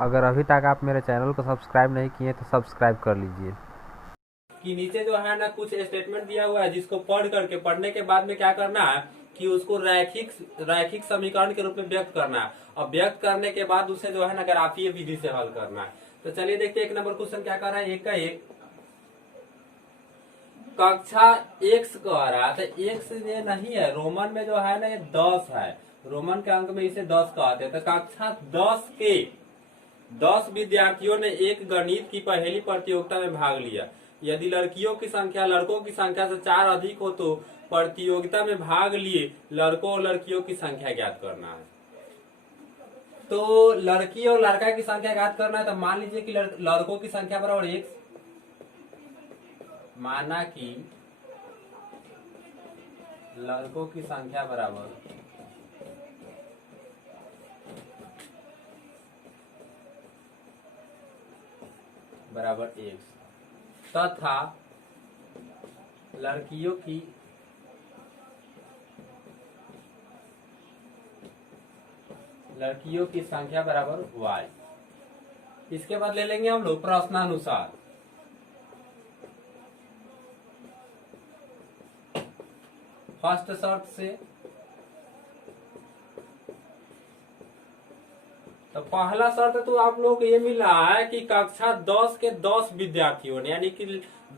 अगर अभी तक आप मेरे चैनल को सब्सक्राइब नहीं किए तो सब्सक्राइब कर लीजिए। कि नीचे जो है ना कुछ स्टेटमेंट दिया हुआ है जिसको पढ़ने के बाद में क्या करना है कि उसको रैखिक रैखिक समीकरण के रूप में व्यक्त करना है, और व्यक्त करने के बाद उसे जो है ना ग्राफीय विधि से हल करना है। तो चलिए देखते हैं एक नंबर क्वेश्चन क्या कर रहा है। एक का एक कक्षा एक्स कह रहा है, तो एक्स ये नहीं है, रोमन में जो है ना ये 10 है, रोमन के अंक में इसे 10 कहते हैं। तो कक्षा 10 के 10 विद्यार्थियों ने एक गणित की पहेली प्रतियोगिता में भाग लिया। यदि लड़कियों की संख्या लड़कों की संख्या से 4 अधिक हो तो प्रतियोगिता में भाग लिए लड़कों और लड़कियों की संख्या ज्ञात करना है। तो लड़की और लड़का की संख्या ज्ञात करना है। तो मान लीजिए कि लड़कों की संख्या बराबर एक्स, माना कि लड़कों की संख्या बराबर एक्स तथा लड़कियों की संख्या बराबर y। इसके बाद ले लेंगे हम लोग प्रश्नानुसार। फर्स्ट शर्त से तो पहला शर्त तो आप लोग को ये मिला है कि कक्षा 10 के 10 विद्यार्थियों ने, यानी कि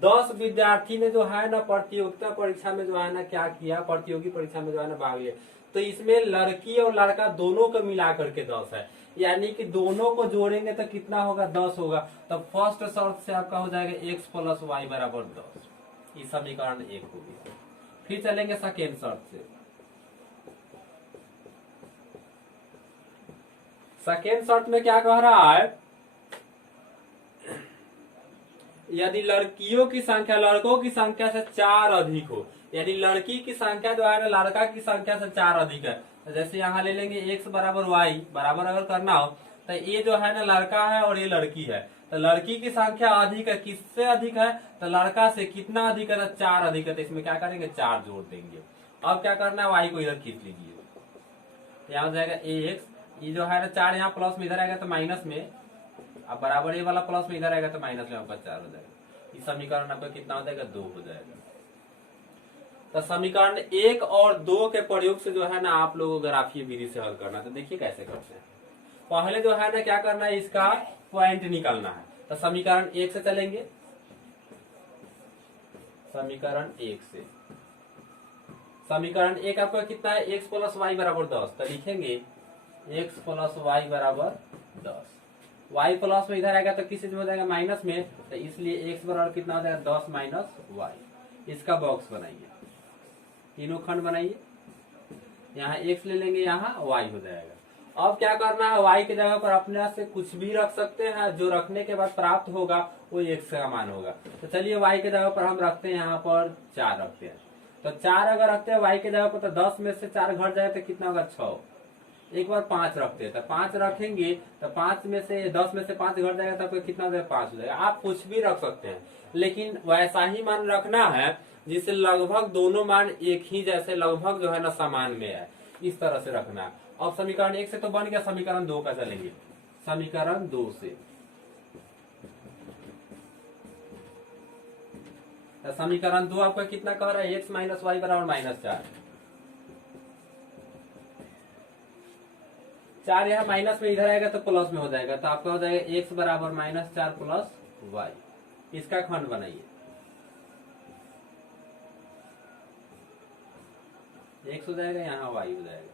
10 विद्यार्थी ने जो है ना प्रतियोगिता परीक्षा में जो है ना क्या किया, प्रतियोगी परीक्षा में जो है ना भाग लिया। तो इसमें लड़की और लड़का दोनों को मिला करके 10 है, यानी कि दोनों को जोड़ेंगे तो कितना होगा, 10 होगा। तो फर्स्ट शर्त से आपका हो जाएगा एक्स प्लस वाई बराबर 10। ये समीकरण 1 होगी। फिर चलेंगे सेकेंड शर्त से। सेकेंड शर्त में क्या कह रहा है, यदि लड़कियों की संख्या लड़कों की संख्या से 4 अधिक हो, यानी लड़की की संख्या जो है ना लड़का की संख्या से 4 अधिक है। तो जैसे यहाँ ले लेंगे x बराबर वाई बराबर अगर करना हो तो ये जो है ना लड़का है और ये लड़की है। तो लड़की की संख्या अधिक है, किससे अधिक है, तो लड़का से। कितना अधिक है, तो 4 अधिक है। तो इसमें क्या करेंगे, 4 जोड़ देंगे। अब क्या करना है, वाई को इधर खींच लीजिए। तो यहाँ हो जाएगा एक्स, ये जो है ना 4 यहाँ प्लस में इधर आएगा तो माइनस में, अब बराबर ये वाला प्लस में इधर आएगा तो माइनस में आपका 4 हो जाएगा। इस समीकरण आपका कितना हो जाएगा, 2 हो जाएगा। तो समीकरण 1 और 2 के प्रयोग से जो है ना आप लोगों को ग्राफीय विधि से हल करना है। तो देखिए कैसे करते हैं। पहले जो है ना क्या करना है, इसका पॉइंट निकालना है। तो समीकरण 1 से चलेंगे। समीकरण 1 से समीकरण 1 आपका कितना है, एक्स प्लस वाई बराबर 10। तो लिखेंगे एक्स प्लस वाई बराबर 10। वाई प्लस में इधर आएगा तो किस चीज में हो जाएगा, माइनस में। तो इसलिए एक्स बराबर कितना हो जाएगा, 10 माइनस वाई। इसका बॉक्स बनाइए, तीनों खंड बनाइए। यहाँ एक्स ले लेंगे, यहाँ वाई हो जाएगा। अब क्या करना है, वाई की जगह पर अपने से कुछ भी रख सकते हैं, जो रखने के बाद प्राप्त होगा वो एक्स का मान होगा। तो चलिए वाई की जगह पर हम रखते हैं, यहाँ पर 4 रखते हैं। तो 4 अगर रखते हैं वाई की जगह पर, तो 10 में से 4 घट जाए तो कितना होगा, 6। एक बार 5 रखते हैं, तो 5 रखेंगे तो 5 में से 10 में से 5 घट जाएगा तो आपको कितना हो जाएगा, 5 हो जाएगा। आप कुछ भी रख सकते हैं, लेकिन वैसा ही मान रखना है जिससे लगभग दोनों मान एक ही जैसे लगभग जो है ना समान में है, इस तरह से रखना है। अब समीकरण 1 से तो बन गया, समीकरण 2 का चलेंगे। समीकरण 2 से समीकरण 2 आपका कितना कह रहा है, एक्स माइनस वाई बराबर -4। 4 यहाँ माइनस में इधर आएगा तो प्लस में हो जाएगा। तो आपका हो जाएगा एक्स बराबर -4 प्लस वाई। इसका खंड बनाइए, एक्स हो जाएगा, यहाँ वाई हो जाएगा।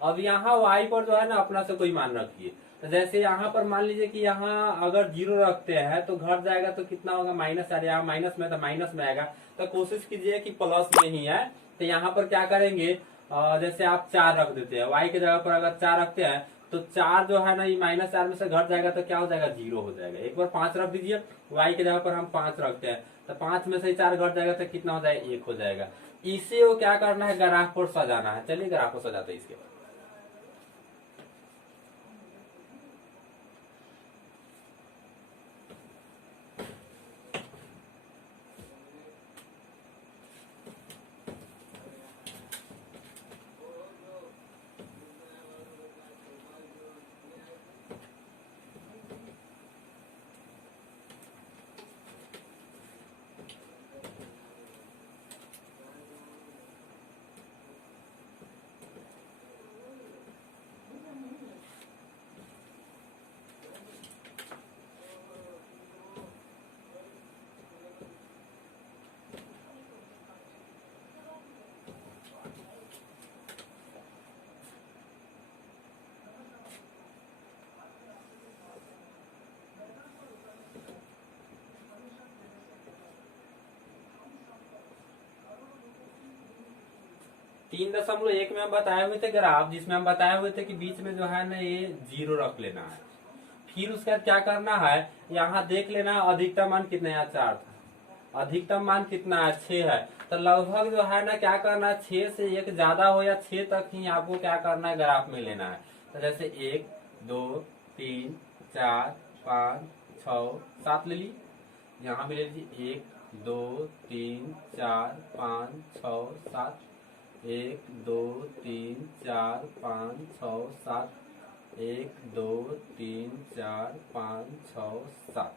अब यहाँ वाई पर जो है ना अपना से कोई मान रखिए। तो जैसे यहाँ पर मान लीजिए कि यहाँ अगर 0 रखते हैं तो घट जाएगा तो कितना होगा, -4। यहाँ माइनस में तो माइनस में आएगा। तो कोशिश कीजिए कि प्लस में ही है। तो यहाँ पर क्या करेंगे, जैसे आप 4 रख देते हैं, वाई की जगह पर अगर 4 रखते हैं तो 4 जो है ना ये -4 में से घट जाएगा तो क्या हो जाएगा, 0 हो जाएगा। एक बार 5 रख दीजिए, वाई की जगह पर हम 5 रखते हैं तो 5 में से 4 घट जाएगा तो कितना हो जाएगा, 1 हो जाएगा। इसे वो क्या करना है, ग्राफ पर सजाना है। चलिए ग्राफ को सजाते हैं इसके बाद। 3.1 में हम बताए हुए थे ग्राफ, जिसमें हम बताए हुए थे कि बीच में जो है ना ये 0 रख लेना है। फिर उसके बाद क्या करना है, यहाँ देख लेना अधिकतम मान कितना है, 4 था, अधिकतम मान कितना है, 6 है। तो लगभग जो है ना क्या करना है, 6 से 1 ज्यादा हो या 6 तक ही आपको क्या करना है, ग्राफ में लेना है। तो जैसे 1 2 3 4 5 6 7 ले ली, यहाँ भी ले लीजिए 1 2 3 4 5 6 7, 1 2 3 4 5 6 7, 1 2 3 4 5 6 7।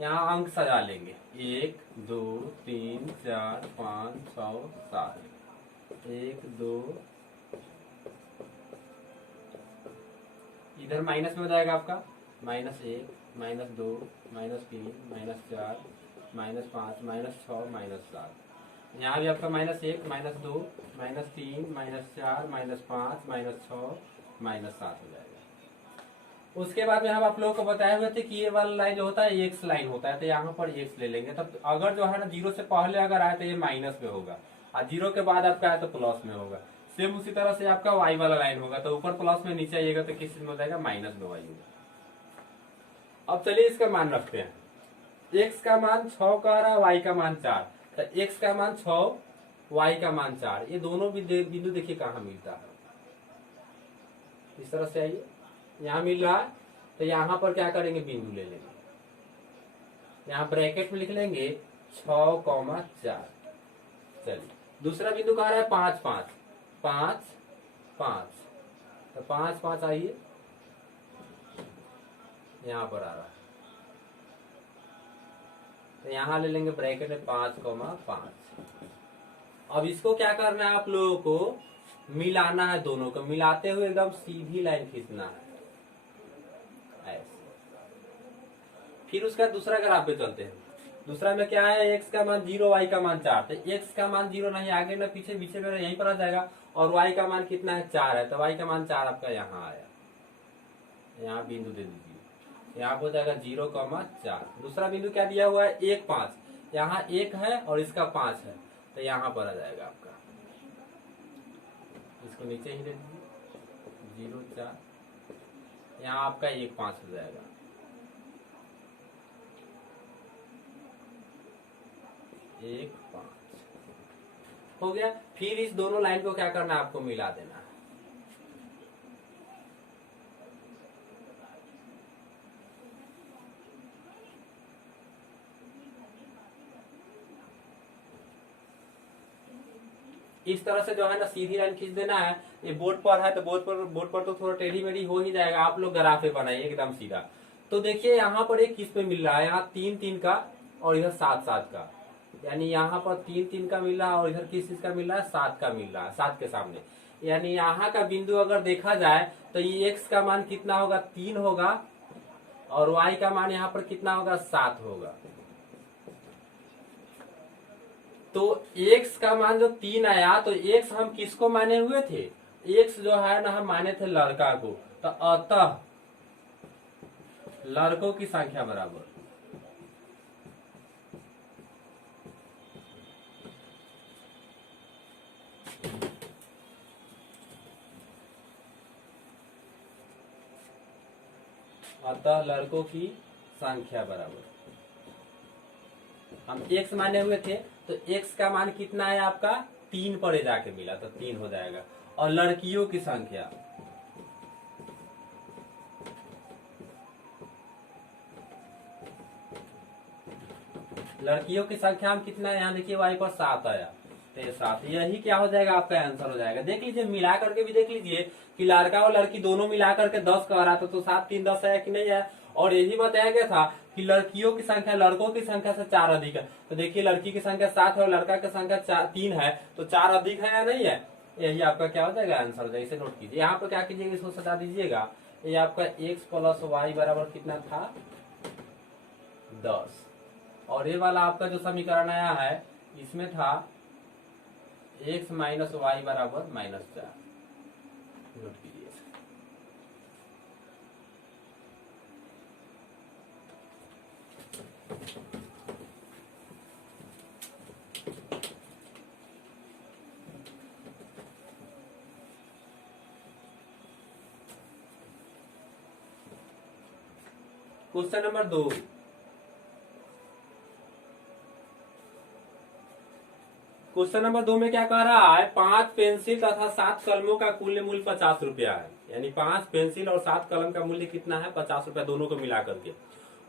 यहाँ अंक सजा लेंगे, 1 2 3 4 5 6 7, 1 2, इधर माइनस में हो जाएगा आपका -1 -2 -3 -4 -5 -6 -7। यहाँ भी आपका -1 -2 -3 -4 -5 -6 -7 हो जाएगा। उसके बाद में हम आप लोगों को बताए हुए थे कि ये वाला लाइन जो होता है एक्स लाइन होता है, तो यहाँ पर एक्स ले लेंगे। तब अगर जो है ना 0 से पहले अगर आए तो ये माइनस में होगा, और 0 के बाद आपका आए तो प्लस में होगा। सेम उसी तरह से आपका वाई वाला लाइन होगा, तो ऊपर प्लस में, नीचे आइएगा तो किस चीज में हो जाएगा, माइनस में वाई होगा। अब चलिए इसका मान रखते हैं। एक्स का मान 6 कह रहा है, वाई का मान 4, तो एक्स का मान 6, वाई का मान 4, ये दोनों भी बिंदु देखिए कहाँ मिलता है। इस तरह से आइए, यहाँ मिल रहा है तो यहाँ पर क्या करेंगे, बिंदु ले लेंगे, यहाँ ब्रैकेट में लिख लेंगे 6,4। चलिए दूसरा बिंदु कह रहा है 5 5 5 5, तो 5 5 आइए, यहाँ पर आ रहा है, तो यहाँ ले लेंगे ब्रैकेट में 5,5। अब इसको क्या करना है, आप लोगों को मिलाना है, दोनों को मिलाते हुए एकदम सीधी लाइन खींचना है ऐसे। फिर उसका दूसरा ग्राफ पे चलते हैं। दूसरा में क्या है, एक्स का मान 0, वाई का मान 4, तो एक्स का मान 0 नहीं, आगे ना पीछे, पीछे में यहीं पर आ जाएगा। और वाई का मान कितना है, 4 है, तो वाई का मान 4 आपका यहाँ आया, यहाँ बिंदु दे दीजिए, यहाँ हो जाएगा 0,4। दूसरा बिंदु क्या दिया हुआ है, 1 5, यहाँ 1 है और इसका 5 है, तो यहाँ पर आ जाएगा आपका, इसको नीचे ही दे दीजिए 0 4, यहाँ आपका 1 5 हो जाएगा। एक 5 हो गया। फिर इस दोनों लाइन को क्या करना है, आपको मिला देना है। इस तरह से जो है ना सीधी लाइन खींच देना है। ये बोर्ड पर है तो बोर्ड पर तो थोड़ा टेढ़ी मेढ़ी हो ही जाएगा, आप लोग ग्राफे बनाइए एकदम सीधा। तो देखिए यहाँ पर एक किस पे मिल रहा है, यहाँ 3 3 का और इधर 7 7 का, यानी यहाँ पर 3 3 का मिल रहा है और इधर किस चीज का मिल रहा है, 7 का मिल रहा है, 7 के सामने। यानी यहाँ का बिंदु अगर देखा जाए तो ये एक्स का मान कितना होगा, 3 होगा, और वाई का मान यहाँ पर कितना होगा, 7 होगा। तो एक्स का मान जो 3 आया, तो एक्स हम किसको माने हुए थे, एक्स जो है ना हम माने थे लड़का को, तो अतः लड़कों की संख्या बराबर अतः लड़कों की संख्या बराबर, हम एक्स माने हुए थे, तो एक्स का मान कितना है आपका, 3 पर जाके मिला, तो 3 हो जाएगा। और लड़कियों की संख्या हम कितना है, यहाँ देखिए वाई पर 7 आया, तो ये 7, यही क्या हो जाएगा, आपका आंसर हो जाएगा। देख लीजिए मिला करके भी देख लीजिए कि लड़का और लड़की दोनों मिला करके 10 कर रहा था, तो 7 3 10 आया कि नहीं आया। और यही बताया गया था कि लड़कियों की संख्या लड़कों की संख्या से 4 अधिक है, तो देखिए लड़की की संख्या 7 है और लड़का की संख्या 3 है, तो 4 अधिक है या नहीं है, यही आपका क्या हो जाएगा, आंसर हो जाएगा। इसे नोट कीजिए, यहाँ पर क्या कीजिएगा, इसको सटा दीजिएगा। ये आपका एक्स प्लस वाई बराबर कितना था, 10, और ये वाला आपका जो समीकरण आया है इसमें था एक्स माइनस वाई बराबर -4। नोट कीजिए। क्वेश्चन नंबर 2, क्वेश्चन नंबर 2 में क्या कह रहा है, 5 पेंसिल तथा 7 कलमों का कुल मूल्य 50 रुपया है। यानी 5 पेंसिल और 7 कलम का मूल्य कितना है, 50 रुपया, दोनों को मिला करके।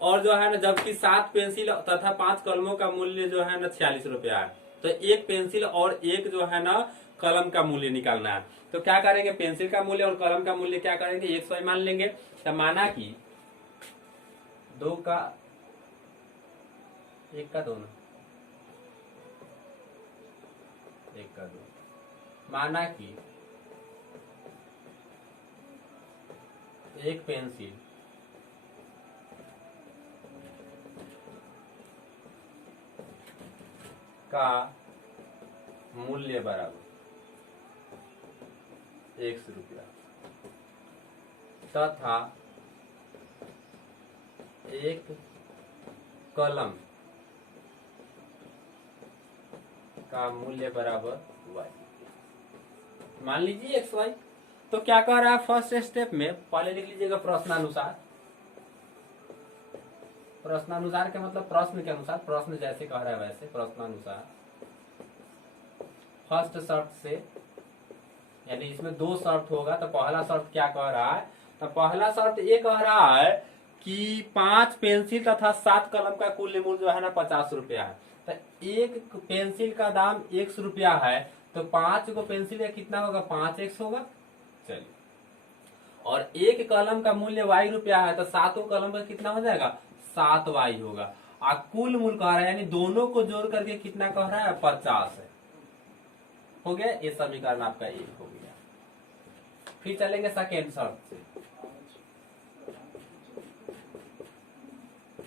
और जो है ना, जबकि 7 पेंसिल तथा 5 कलमों का मूल्य जो है ना 46 रुपया है। तो एक पेंसिल और एक जो है ना कलम का मूल्य निकालना है। तो क्या करेंगे, पेंसिल का मूल्य और कलम का मूल्य क्या करेंगे, 100 मान लेंगे। तो माना कि 2 का 1 का 2 ना, 1 का 2, माना कि एक पेंसिल का मूल्य बराबर 100 रुपया तथा एक कलम का मूल्य बराबर y। मान लीजिए एक्स वाई। तो क्या कह रहा है, फर्स्ट स्टेप में पहले लिख लीजिएगा प्रश्नानुसार। प्रश्नानुसार के मतलब प्रश्न के अनुसार, प्रश्न जैसे कह रहा है वैसे प्रश्नानुसार। फर्स्ट शर्त से, यानी इसमें 2 शर्त होगा। तो पहला शर्त क्या कह रहा है, तो पहला शर्त ये कह रहा है कि 5 पेंसिल तथा 7 कलम का कुल मूल्य जो है ना 50 रुपया है। तो एक पेंसिल का दाम 100 रुपया है, तो 5 को पेंसिल का कितना होगा, 5x होगा। चलिए, और एक कलम का मूल्य y रुपया है, तो 7 कलम का कितना हो जाएगा, 7y होगा। और कुल मूल्य कह रहा है, यानी दोनों को जोड़ करके कितना कह रहा है, 50 है। हो गया, ये समीकरण आपका 1 हो गया। फिर चलेंगे सेकेंड शर्त से।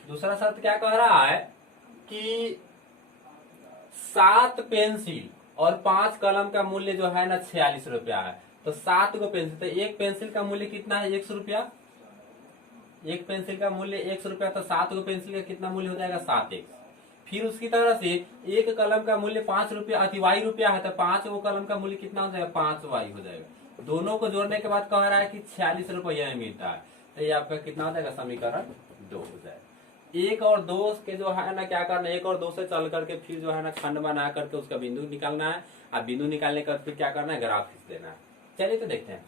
दूसरा शर्त क्या कह रहा है कि 7 पेंसिल और 5 कलम का मूल्य जो है ना 46 रुपया है। तो 7 को पेंसिल, तो एक पेंसिल का मूल्य कितना है, 100 रुपया। एक पेंसिल का मूल्य 100 रुपया, तो 7 को पेंसिल का कितना मूल्य हो जाएगा, 7x। फिर उसकी तरह से एक कलम का मूल्य 5 रुपया अति y रुपया है, तो 5 वो कलम का मूल्य कितना हो जाएगा, 5y हो जाएगा। दोनों को जोड़ने के बाद कह रहा है कि 46 रुपया मिलता है। तो ये आपका कितना हो जाएगा, समीकरण 2 हो जाएगा। 1 और 2 के जो है ना क्या करना है, 1 और 2 से चल करके फिर जो है ना खंड बना करके उसका बिंदु निकालना है। अब बिंदु निकालने के बाद फिर क्या करना है, ग्राफ खींच देना है। चलिए तो देखते हैं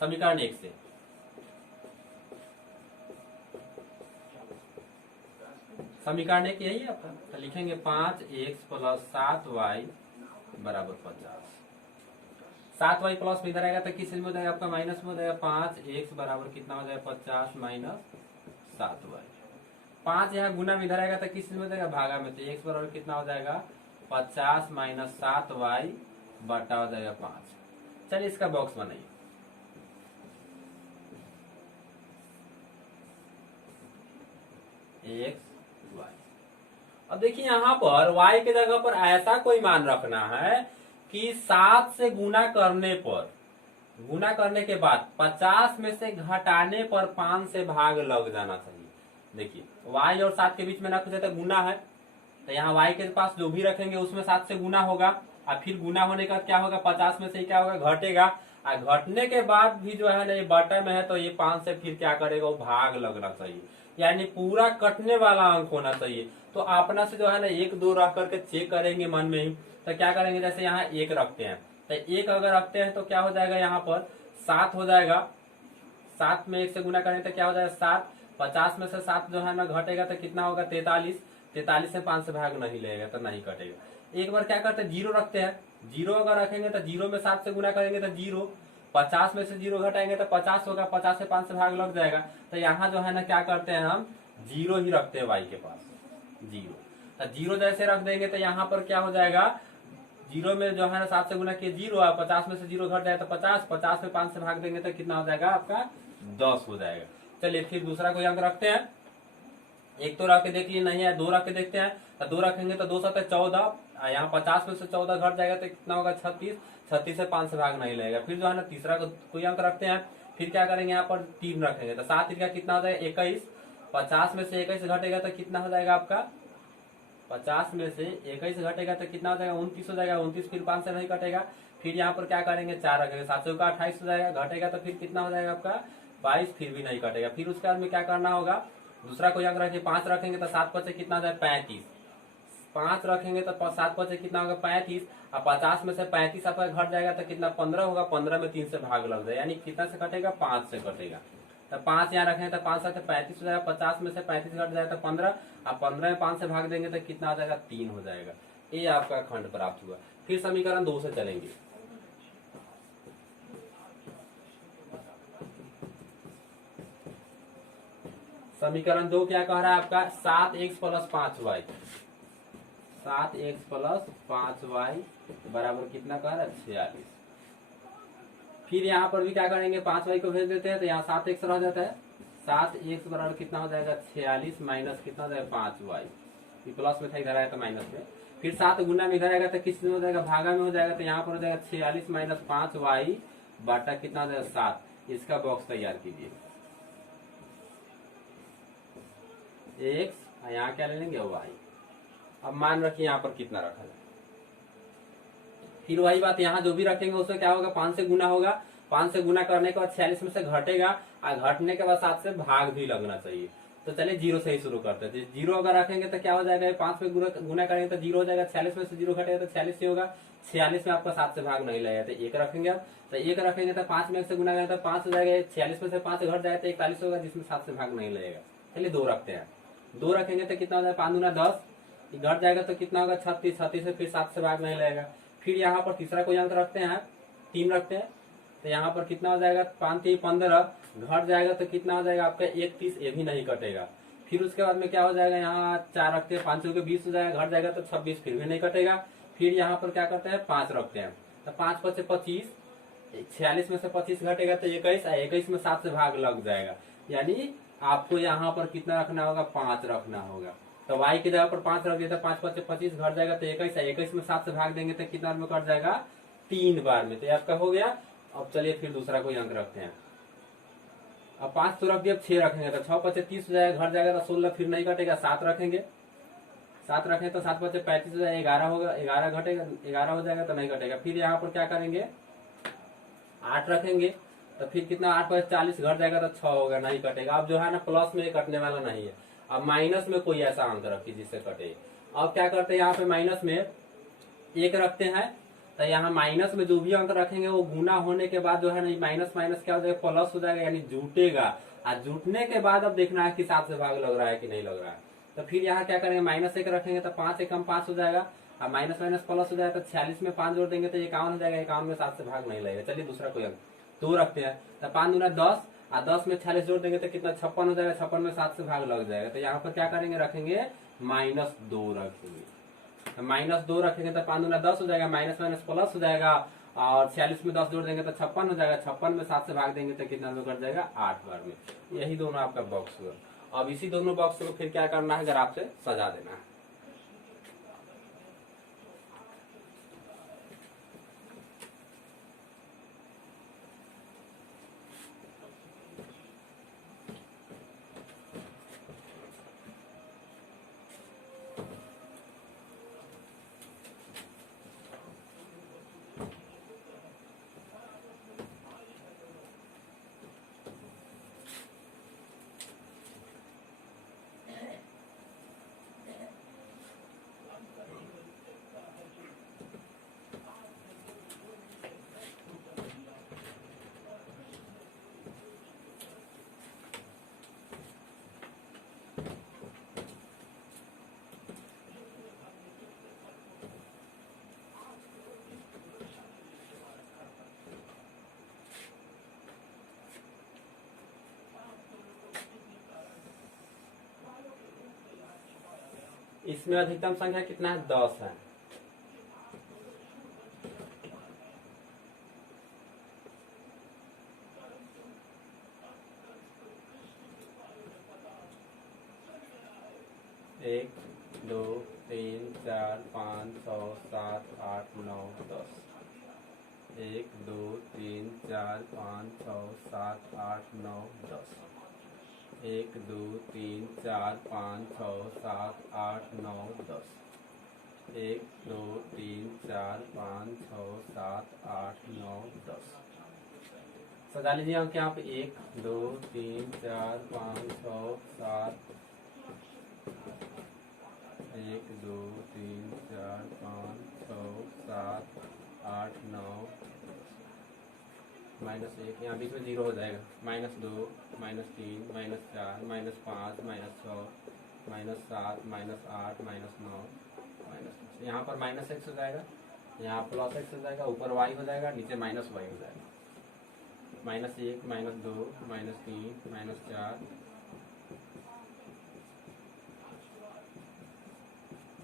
समीकरण 1 से। समीकरण 1 यही है आपका। तो लिखेंगे 5x प्लस 7y बराबर 50। 7y प्लस में इधर आएगा तो किस में हो जाएगा आपका, माइनस में हो जाएगा। 5x बराबर कितना हो जाएगा, 50 माइनस 7y। 5 यहाँ गुना में इधर आएगा तो किस में हो जाएगा, भागा में। तो x बराबर कितना हो जाएगा, 50 माइनस 7y बटा हो जाएगा 5। चलिए इसका बॉक्स बनाइए। x y। अब देखिए यहाँ पर y के जगह पर ऐसा कोई मान रखना है कि 7 से गुना करने पर, गुना करने के बाद 50 में से घटाने पर 5 से भाग लग जाना चाहिए। देखिए y और 7 के बीच में ना कुछ है तो गुना है, तो यहाँ y के पास जो भी रखेंगे उसमें 7 से गुना होगा। और फिर गुना होने का क्या होगा, 50 में से क्या होगा, घटेगा। और घटने के बाद भी जो है ना ये बटा में है, तो ये 5 से फिर क्या करेगा, वो भाग लगना चाहिए। यानी पूरा कटने वाला अंक होना चाहिए। तो अपना से जो है ना 1 2 रख करके चेक करेंगे मन में ही। तो क्या करेंगे, जैसे यहाँ 1 रखते हैं, तो 1 अगर रखते हैं तो क्या हो जाएगा, यहाँ पर 7 हो जाएगा। 7 में 1 से गुना करें तो क्या हो जाएगा, 7। 50 में से 7 जो है ना घटेगा तो कितना होगा, 43। 43 से 5 से भाग नहीं लेगा तो नहीं कटेगा। एक बार क्या करते हैं, 0 रखते हैं। 0 अगर रखेंगे तो 0 में 7 से गुना करेंगे तो 0। 50 में से 0 घटाएंगे तो 50 होगा। 50 से 5 से भाग लग जाएगा। तो यहाँ जो है ना क्या करते हैं, हम 0 ही रखते हैं y के पास, 0। तो 0 जैसे रख देंगे तो यहाँ पर क्या हो जाएगा, 0 में जो है ना 7 से गुना किए 0, 50 में से 0 घट जाए तो 50। 50 में 5 से भाग देंगे तो कितना हो जाएगा आपका, 10 हो जाएगा। चलिए फिर दूसरा कोई अंक रखते हैं। 1 तो रख के देख लिए, नहीं है 2 रख के देखते हैं। तो 2 रखेंगे तो 2 7 14। यहाँ 50 में से 14 घट जाएगा तो कितना होगा, 36। 36 से 5 से भाग नहीं लगेगा। फिर जो है ना तीसरा कोई अंक रखते हैं। फिर क्या करेंगे, यहाँ पर 3 रखेंगे तो 7 का कितना हो जाएगा, 21। 50 में से 21 घटेगा तो कितना हो जाएगा आपका, 50 में से 21 घटेगा तो कितना हो जाएगा, 29 हो जाएगा। 29 फिर 5 से नहीं कटेगा। फिर यहाँ पर क्या करेंगे, 4 रखेंगे, 7 का 28 हो जाएगा। घटेगा तो फिर कितना हो जाएगा आपका, 22। फिर भी नहीं कटेगा। फिर उसके बाद में क्या करना होगा, दूसरा कोई अंक रखिए, 5 रखेंगे तो 7 पचे कितना हो जाए 35, 5 रखेंगे तो 7 पचे कितना होगा 35, और 50 में से 35 आपका घट जाएगा तो कितना 15 होगा, 15 में 3 से भाग लग जाए, यानी कितना से कटेगा 5 से कटेगा। तो 5 यहाँ रखेंगे तो 5 साथ 35 हो जाएगा, 50 में से 35 घट जाएगा तो 15, और 15 में 5 से भाग देंगे तो कितना आ जाएगा 3 हो जाएगा। ये आपका खंड प्राप्त हुआ। फिर समीकरण 2 से चलेंगे। समीकरण 2 क्या कह रहा है आपका 7x plus 5y, 7x plus 5y बराबर कितना कह रहा है 46। फिर यहाँ पर भी क्या करेंगे 5y को भेज देते हैं तो यहाँ 7x रह जाता है, 7x बराबर कितना हो जाएगा 46 माइनस कितना हो जाएगा 5y, प्लस में था इधर आया तो माइनस में। फिर 7 गुना में इधर आएगा तो किस में हो जाएगा भागा में हो जाएगा, तो यहाँ पर हो जाएगा 46 माइनस 5y बाटा कितना हो जाएगा 7। इसका बॉक्स तैयार कीजिए, x यहाँ क्या ले लेंगे y। अब मान रखिए यहाँ पर कितना रखा जाए, फिर वही बात यहाँ जो भी रखेंगे उसमें क्या होगा 5 से गुना होगा, 5 से गुना करने के बाद 46 में से घटेगा, और घटने के बाद 7 से भाग भी लगना चाहिए। तो चलिए 0 से ही शुरू करते हैं। 0 अगर रखेंगे तो क्या हो जाएगा 5 में गुना करेंगे तो 0 हो जाएगा, 46 में से 0 घटेगा तो 46 ही होगा, 46 में आपका 7 से भाग नहीं लगेगा तो 1 रखेंगे। अब तो 1 रखेंगे तो 5 में 1 से गुना करेंगे तो 5 हो जाएगा, 46 में से 5 घट जाएगा तो 41 होगा, जिसमें 7 से भाग नहीं लगेगा। चलिए 2 रखते हैं, 2 रखेंगे तो कितना हो जाएगा 5 दूना 10, घट जाएगा तो कितना होगा 36, 36 से फिर 7 से भाग नहीं लगेगा। फिर यहाँ पर तीसरा कोई अंक रखते हैं 3 रखते हैं, तो यहाँ पर कितना हो जाएगा 5 3 15, घट जाएगा तो कितना हो जाएगा आपका 31, ये भी नहीं कटेगा। फिर उसके बाद में क्या हो जाएगा यहाँ 4 रखते हैं, 5 के 20 हो जाएगा, घट जाएगा तो 26, फिर भी नहीं कटेगा। फिर यहाँ पर क्या करते हैं 5 रखते हैं, तो 5 5 25, 46 में से 25 घटेगा तो 21, 21 में 7 से भाग लग जाएगा, यानी आपको यहाँ पर कितना रखना होगा 5 रखना होगा। तो y की जगह पर 5 रख दिया, 5 5 25 घट जाएगा तो 21, 21 में 7 से भाग देंगे तो कितना में कट जाएगा 3 बार में, तो ये आपका हो गया। अब चलिए फिर दूसरा कोई अंक रखते हैं, अब 5 तो रख दिया, अब 6 रखेंगे तो 6 25 30 हो जाएगा, घट जाएगा तो 16, फिर नहीं कटेगा 7 रखेंगे, 7 रखें तो 7 25 35 हो जाएगा, 11 होगा, 11 घटेगा, 11 हो जाएगा तो नहीं कटेगा। फिर यहाँ पर क्या करेंगे 8 रखेंगे, तो फिर कितना 8 5 40 घट जाएगा तो 6 होगा, नहीं कटेगा। अब जो है ना प्लस में कटने वाला नहीं है, अब माइनस में कोई ऐसा अंक रखिए जिससे कटे। अब क्या करते हैं यहाँ पे माइनस में 1 रखते हैं, तो यहाँ माइनस में जो भी अंक रखेंगे वो गुना होने के बाद जो है ना माइनस माइनस क्या हो जाएगा प्लस हो जाएगा, यानी जुटेगा। और जुटने के बाद अब देखना है कि 7 से भाग लग रहा है कि नहीं लग रहा है। तो फिर यहाँ क्या करेंगे -1 रखेंगे तो 5 एकम 5 हो जाएगा, और माइनस माइनस प्लस हो जाएगा तो 46 में 5 जोड़ देंगे तो 51 हो जाएगा, 51 में 7 से भाग नहीं लगेगा। चलिए दूसरा कोई अंक 2 रखते हैं, तो 5 दूना 10, और 10 में 46 जोड़ देंगे तो कितना 56 हो जाएगा, 56 में 7 से भाग लग जाएगा। तो यहाँ पर क्या करेंगे रखेंगे -2 रखेंगे, तो -2 रखेंगे तो 5 दूना 10 हो जाएगा, माइनस माइनस प्लस हो जाएगा, और 46 में 10 जोड़ देंगे तो 56 हो जाएगा, 56 में 7 से भाग देंगे तो कितना में कट जाएगा 8 बार में। यही दोनों आपका बॉक्स हुआ। अब इसी दोनों बॉक्स को फिर क्या करना है, ग्राफ से सजा देना है। इसमें अधिकतम संख्या कितना है 10 है। एक 2 3 4 5 6 7 8 9 10, 1 2 3 4 5 6 7 8 9 10, 1 2 3 4 5 6 7 8 9 10, 1 2 3 4 5 6 7 8 9 10। सजा लीजिए अंक यहाँ पे 1 2 3 4 5 6 7 1 2 3 4 5 6 7 8 9 -1 यहाँ बीच में 0 हो जाएगा, -2 -3 -4 -5 -6 -7 -8 -9 यहाँ पर -x हो जाएगा, यहाँ +x हो जाएगा, ऊपर y हो जाएगा, नीचे -y हो जाएगा, -1 -2 -3 -4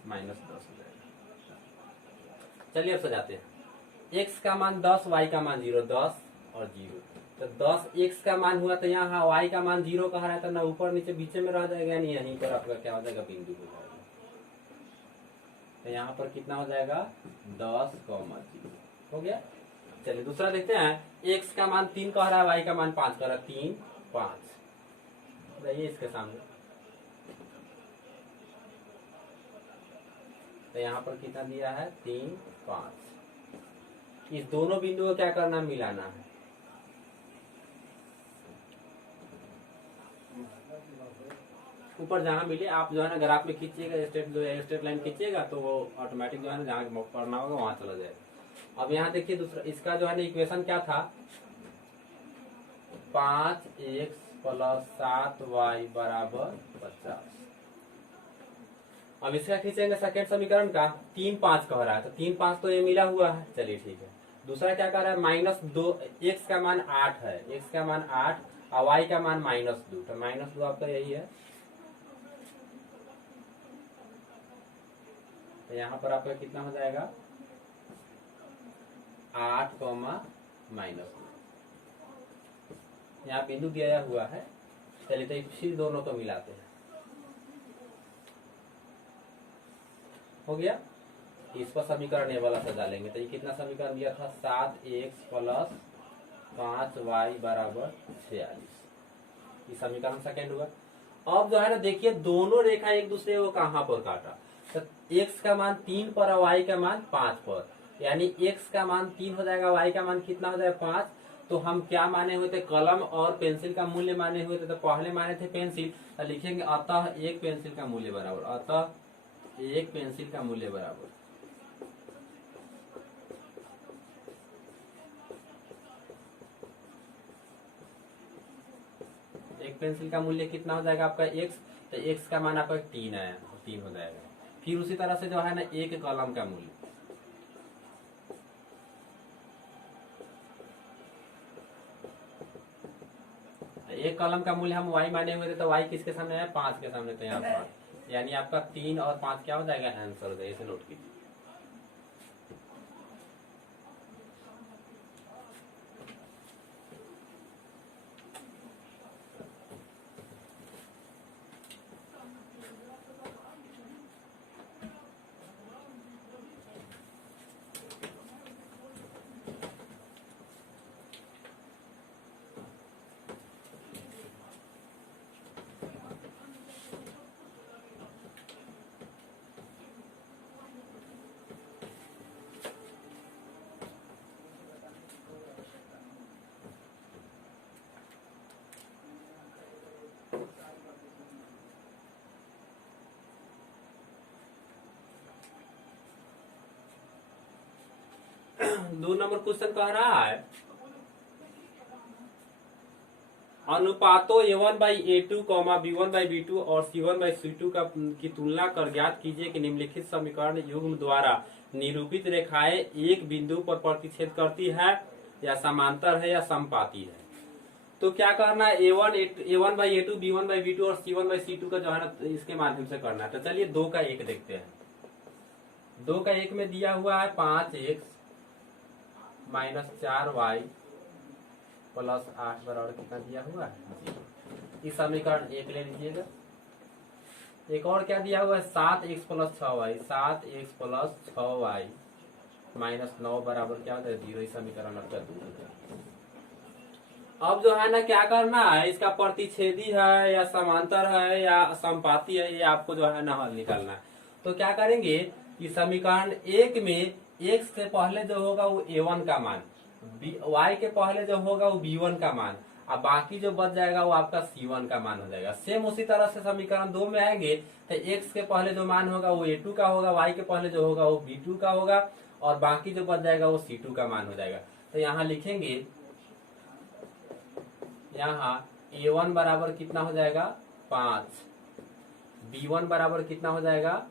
-10 हो जाएगा। चलिए अब सजाते हैं। x का मान 10, y का मान 0, 10 और 0। तो 10 x का मान हुआ तो यहाँ y का मान 0 कहा रहता, ना ऊपर नीचे बीच में रह जाएगा, यानी यहीं पर आपका क्या हो जाएगा, बिंदु हो जाएगा। तो यहाँ पर कितना हो जाएगा, 10, 0 हो गया। चलिए दूसरा देखते हैं। x का मान 3 कह रहा है, y का मान 5 कह रहा है, 3 5 जाइए इसके सामने। तो यहाँ पर कितना दिया है, 3 5। इस दोनों बिंदु को क्या करना, मिलाना है। ऊपर जहां मिले आप जो है ना ग्राफ में खींचिएगा, स्ट्रेट लाइन खींचिएगा तो वो ऑटोमेटिक जो है ना जहां पढ़ना होगा वहां चला जाएगा। अब यहाँ देखिए दूसरा, इसका जो है ना इक्वेशन क्या था, 5x + 7y = 50। अब इसका खींचेंगे सेकेंड समीकरण का, 3 5 कह रहा है, तो 3 5 तो ये मिला हुआ है, चलिए ठीक है। दूसरा क्या कह रहा है, -2, x का मान 8 है, x का मान 8 और y का मान -2, तो -2 आपका यही है। तो यहाँ पर आपका कितना हो जाएगा, 8, -2। यहाँ बिंदु दिया हुआ है। चलिए तो फिर दोनों को मिलाते हैं, हो गया। इस पर समीकरण ये वाला सजा लेंगे। तो ये कितना समीकरण दिया था, 7x + 5y = 46। ये समीकरण सेकेंड हुआ। अब जो है ना देखिए दोनों रेखा एक दूसरे को कहां पर काटा, तो x का मान 3 पर और y का मान 5 पर, यानी x का मान 3 हो जाएगा, y का मान कितना हो जाएगा, 5। तो हम क्या माने हुए थे, कलम और पेंसिल का मूल्य माने हुए थे। तो पहले माने थे पेंसिल, तो लिखेंगे अतः एक पेंसिल का मूल्य बराबर, अतः एक पेंसिल का मूल्य बराबर एक पेंसिल का मूल्य कितना हो जाएगा आपका x, तो x का मान आपका 3 है, 3 हो जाएगा। फिर उसी तरह से जो है ना एक कलम का मूल्य, एक कलम का मूल्य हम y माने हुए थे, तो y किसके सामने है, 5 के सामने, तो यहाँ 5, यानी आपका 3 और 5 क्या हो जाएगा, आंसर हो जाएगा। इसे नोट कीजिए। दो नंबर क्वेश्चन कह रहा है, अनुपातों A1/A2, B1/B2 और C1/C2 की तुलना कर ज्ञात कीजिए कि निम्नलिखित समीकरण युग्म द्वारा निरूपित रेखाएं एक बिंदु पर प्रतिच्छेद करती है या समांतर है या समपाती है। तो क्या करना है, A1/A2, B1/B2 और C1/C2 का जो है ना इसके माध्यम से करना है। तो चलिए 2 का 1 देखते हैं। 2 का 1 में दिया हुआ है 5x - 4y + 8 बराबर कितना दिया हुआ है, 0। इस समीकरण 1 ले लीजिएगा। एक और क्या दिया हुआ है, 7x + 6y, 7x + 6y - 9 बराबर क्या होता है, 0। इस समीकरण आपका 2। अब जो है ना क्या करना है, इसका प्रतिच्छेदी है या समांतर है या समपाती है, ये आपको जो है ना हल निकालना है। तो क्या करेंगे कि समीकरण 1 में x से पहले जो होगा वो A1 का मान, y के पहले जो होगा वो B1 का मान, और बाकी जो बच जाएगा वो आपका C1 का मान हो जाएगा। सेम उसी तरह से समीकरण 2 में आएंगे तो x के पहले जो मान होगा वो A2 का होगा, y के पहले जो होगा वो B2 का होगा और बाकी जो बच जाएगा वो C2 का मान हो जाएगा। तो यहाँ लिखेंगे, यहाँ A1 बराबर कितना हो जाएगा 5, B1 बराबर कितना हो जाएगा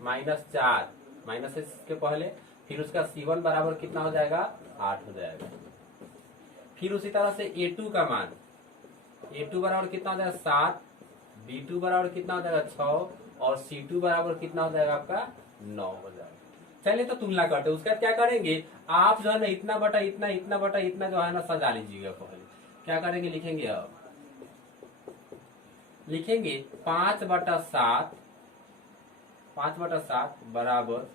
-4, माइनस के पहले, फिर उसका C1 बराबर कितना हो जाएगा 8 हो जाएगा। फिर उसी तरह से A2 का मान, A2 बराबर कितना हो जाएगा 7, B2 बराबर कितना हो जाएगा 6 और C2 बराबर कितना हो जाएगा आपका 9 हो जाएगा। चलिए तो तुलना करते हैं। उसके बाद क्या करेंगे, आप जो है ना इतना बटा इतना, इतना बटा इतना जो है ना सजा लीजिएगा। पहले क्या करेंगे, लिखेंगे, अब लिखेंगे 5/7, 5/7 बराबर,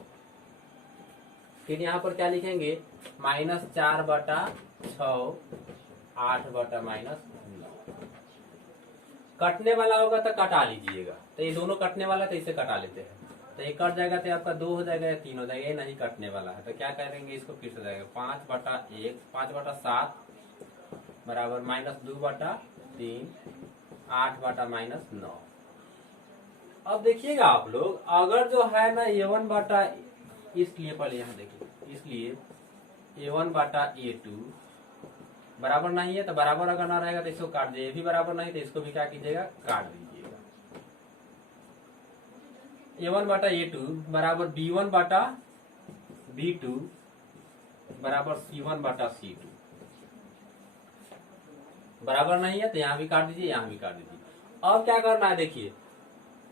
फिर यहाँ पर क्या लिखेंगे -4/6, 8/-9। कटने वाला होगा तो कटा लीजिएगा, तो ये दोनों कटने वाला तो इसे कटा लेते हैं, तो ये कट जाएगा तो आपका 2 हो जाएगा या 3 हो जाएगा, ये नहीं कटने वाला है। तो क्या करेंगे, इसको फिर से जाएगा 5/1, 5/7 बराबर -2/3, 8/-9। अब देखिएगा आप लोग, अगर जो है ना A1 इसलिए पहले यहाँ देखिए, इसलिए A1/A2 बराबर नहीं है, तो बराबर अगर ना रहेगा तो इसको काट दीजिए, ये भी बराबर नहीं तो इसको भी क्या कीजिएगा, काट दीजिएगा। A1/A2 बराबर B1/B2 बराबर C1/C2 बराबर नहीं है, तो यहाँ भी काट दीजिए, यहाँ भी काट दीजिए। अब क्या करना है, देखिए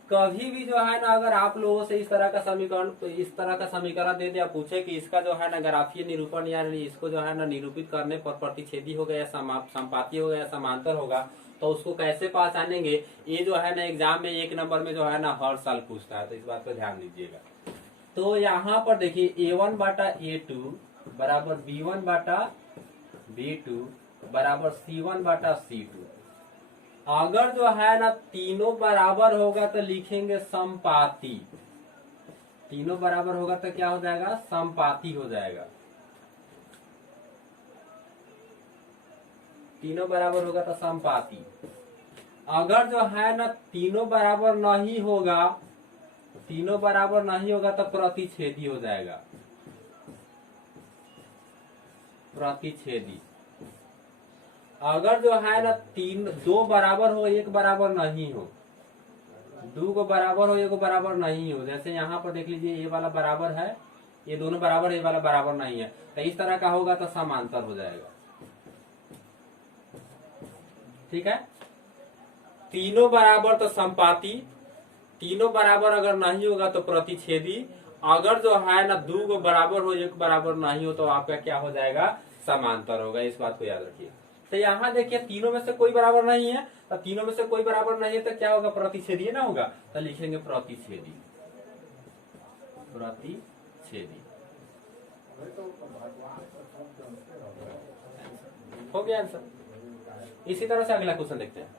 कभी भी जो है ना अगर आप लोगों से इस तरह का समीकरण दे दिया, पूछे कि इसका जो है ना ग्राफीय निरूपण या इसको जो है ना निरूपित करने पर प्रतिच्छेदी हो गया, समपाती हो गया, समांतर होगा, तो उसको कैसे पहचानेंगे, ये जो है ना एग्जाम में 1 नंबर में जो है ना हर साल पूछता है, तो इस बात पर ध्यान दीजिएगा। तो यहाँ पर देखिए A1/A2 बराबर B1/B2 बराबर C1/C2। अगर जो है ना तीनों बराबर होगा तो लिखेंगे समपाती, तीनों बराबर होगा तो क्या हो जाएगा, समपाती हो जाएगा। तीनों बराबर होगा तो समपाती। अगर जो है ना तीनों बराबर नहीं होगा, तीनों बराबर नहीं होगा तो प्रतिच्छेदी हो जाएगा, प्रतिच्छेदी। अगर जो है ना 2 बराबर हो 1 बराबर नहीं हो, 2 को बराबर हो 1 को बराबर नहीं हो, जैसे यहाँ पर देख लीजिए ये वाला बराबर है, ये दोनों बराबर, ये वाला बराबर नहीं है, तो इस तरह का होगा तो समांतर हो जाएगा। ठीक है, तीनों बराबर तो समपाती, तीनों बराबर अगर नहीं होगा तो प्रतिच्छेदी, अगर जो है ना 2 को बराबर हो 1 बराबर नहीं हो तो आपका क्या हो जाएगा, समांतर होगा। इस बात को याद रखिए। तो यहाँ देखिए तीनों में से कोई बराबर नहीं है, तो तीनों में से कोई बराबर नहीं है तो क्या होगा, प्रतिच्छेदी ना होगा, तो लिखेंगे प्रतिच्छेदी, प्रतिच्छेदी। हो गया आंसर। इसी तरह से अगला क्वेश्चन देखते हैं।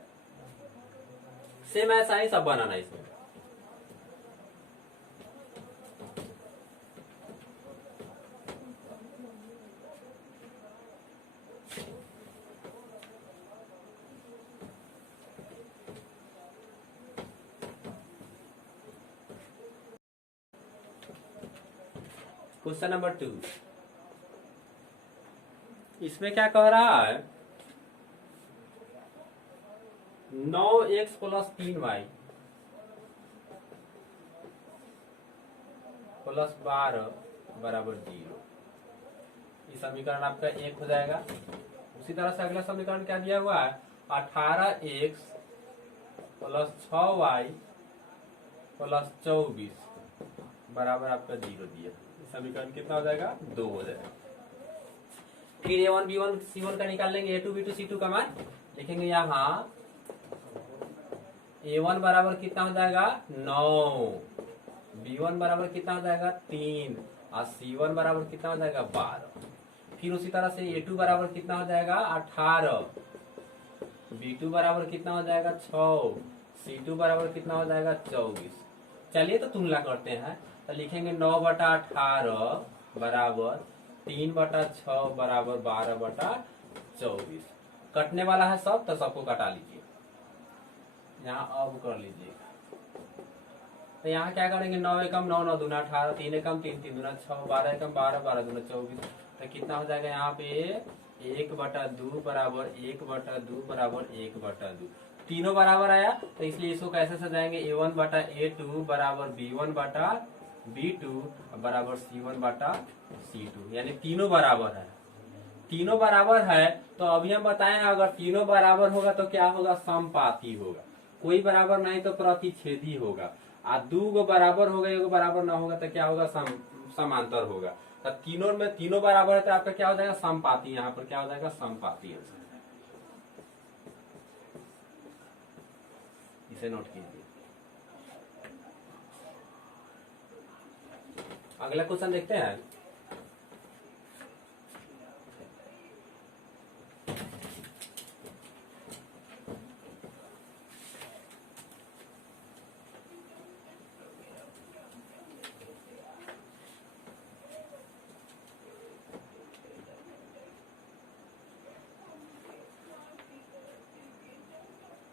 सेम ऐसा ही सब बनाना है इसमें। क्वेश्चन नंबर 2, इसमें क्या कह रहा है, 9x + 3y + 12 बराबर 0। ये समीकरण आपका 1 हो जाएगा। उसी तरह से अगला समीकरण क्या दिया हुआ है, 18x + 6y + 24 बराबर आपका 0 दिया। समीकरण कितना हो जाएगा, 2 हो जाएगा। फिर A1 B1 C1 का निकाल लेंगे, A2 B2 C2 का मान लिखेंगे। यहाँ A1 बराबर कितना हो जाएगा 9, B1 बराबर कितना हो जाएगा 3 और C1 बराबर कितना हो जाएगा 12। फिर उसी तरह से A2 बराबर कितना हो जाएगा 18, B2 बराबर कितना हो जाएगा 6, C2 बराबर कितना हो जाएगा 24। चलिए तो तुलना करते हैं, तो लिखेंगे 9/18 बराबर 3/6 बराबर 12/24। 24। कटने वाला है सब, तो सबको कटा लीजिए। यहाँ अब कर लीजिए, तो यहाँ क्या करेंगे, 9 एकम 9, 9 दूना 18, 3 एकम 3, 3 दूना 6, 12 एकम 12, 12 दूना 24। तो कितना हो जाएगा यहाँ पे 1/2 बराबर 1/2 बराबर 1/2। तीनों बराबर आया, तो इसलिए इसको कैसे सजाएंगे, A1/A2 बराबर B1/B2 बराबर C1/C2, यानी तीनों बराबर है। तीनों बराबर है तो अभी हम बताएं, अगर तीनों बराबर होगा तो क्या होगा, समपाती होगा। कोई बराबर नहीं तो प्रतिच्छेदी होगा। आ दू गो बराबर होगा, एगो बराबर ना होगा तो क्या होगा, समांतर होगा। तो तीनों में तीनों बराबर है तो आपका क्या हो जाएगा, समपाती। यहाँ पर क्या हो जाएगा, समपाती आंसर। इसे नोट कीजिए। अगला क्वेश्चन देखते हैं।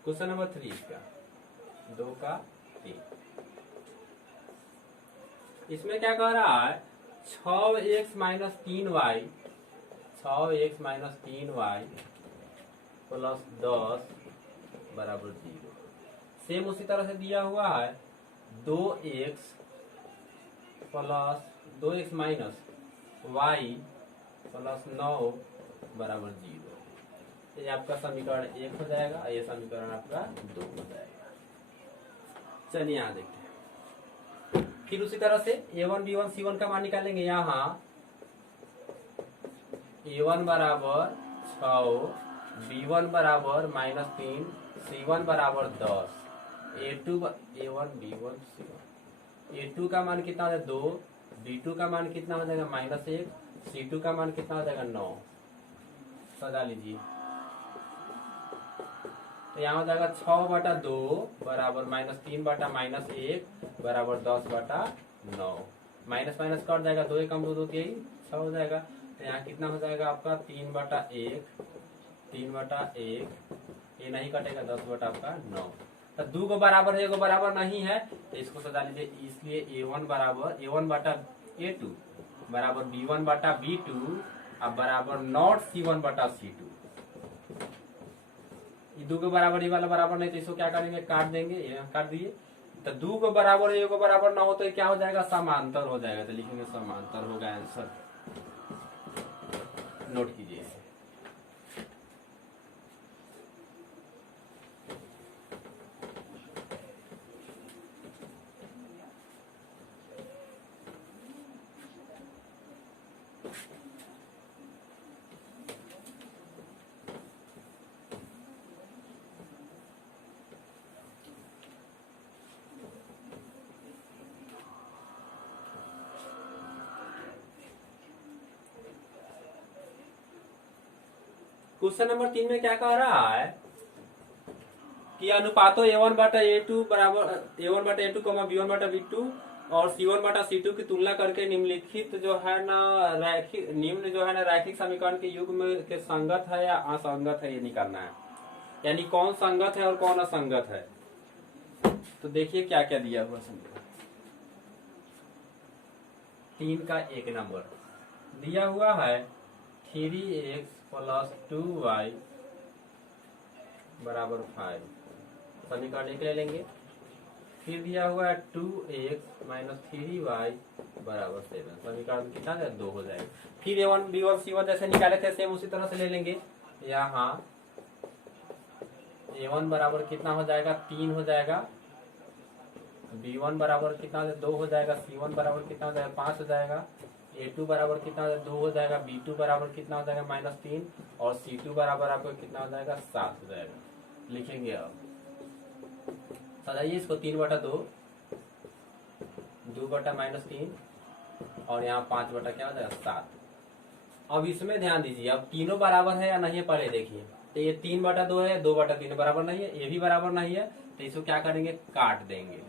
क्वेश्चन नंबर 3 का 2 का 3। इसमें क्या कह रहा है, 6x - 3y 6x - 3y + 10 बराबर 0। सेम उसी तरह से दिया हुआ है 2x - y + 9 बराबर 0। ये आपका समीकरण 1 हो जाएगा, ये समीकरण आपका 2 हो जाएगा। चलिए यहाँ देखते हैं। फिर उसी तरह से A1 B1 C1 का मान निकालेंगे। यहाँ A1 बराबर 6, B1 बराबर -3, C1 बराबर 10। A1 B1 C1, A2 का मान कितना है 2, B2 का मान कितना हो जाएगा -1, C2 का मान कितना हो जाएगा 9। सजा लीजिए, तो यहाँ हो जाएगा 6/2 बराबर -3 बटा -1 बराबर 10/9। माइनस माइनस कट जाएगा, 2 एकम 2 2 3 6 हो जाएगा। तो यहाँ कितना हो जाएगा आपका 3/1, 3/1, ये नहीं कटेगा, 10/9। तो 2 को बराबर है, एगो बराबर नहीं है, तो इसको सजा लीजिए। इसलिए A1 बराबर A1/A2 बराबर B1/B2 अब बराबर नॉट C1/C2। ये 2 के बराबर, ये वाला बराबर नहीं, तो इसको क्या करेंगे, काट देंगे। काट दिए, तो 2 को बराबर है, एगो बराबर ना हो तो क्या हो जाएगा, समांतर हो जाएगा। तो लिखेंगे समांतर होगा आंसर। नोट कीजिए इसे। क्वेश्चन नंबर 3 में क्या कह रहा है कि अनुपातों A1/A2 बराबर A1/A2, B1/B2 और C1/C2 की तुलना करके निम्नलिखित जो है ना निम्न जो है ना रैखिक समीकरण के युग्म के संगत है या असंगत है, ये निकालना है। यानी कौन संगत है और कौन असंगत है। तो देखिए क्या क्या दिया हुआ समीकरण। 3 का 1 नंबर दिया हुआ है 3x + 2y बराबर 5, समीकरण 1 ले लेंगे। फिर दिया हुआ है 2x - 3y बराबर 7, समीकरण कितना है 2 हो जाएगा। फिर A1 B1 C1 जैसे निकाले थे सेम उसी तरह से ले लेंगे। यहाँ A1 बराबर कितना हो जाएगा 3 हो जाएगा, B1 बराबर कितना 2 हो जाएगा, C1 बराबर कितना हो जाएगा 5 हो जाएगा, A2 बराबर कितना 2 हो जाएगा, B2 बराबर कितना हो जाएगा -3 और C2 बराबर आपको कितना हो जाएगा 7 हो जाएगा। लिखेंगे अब, सजाइए इसको 3/2, 2/-3 और यहाँ 5 क्या हो जाएगा 7। अब इसमें ध्यान दीजिए, अब तीनों बराबर है या नहीं है पहले देखिए। तो ये 3/2 है, 2/3 बराबर नहीं है, ये भी बराबर नहीं है, तो इसको क्या करेंगे, काट देंगे।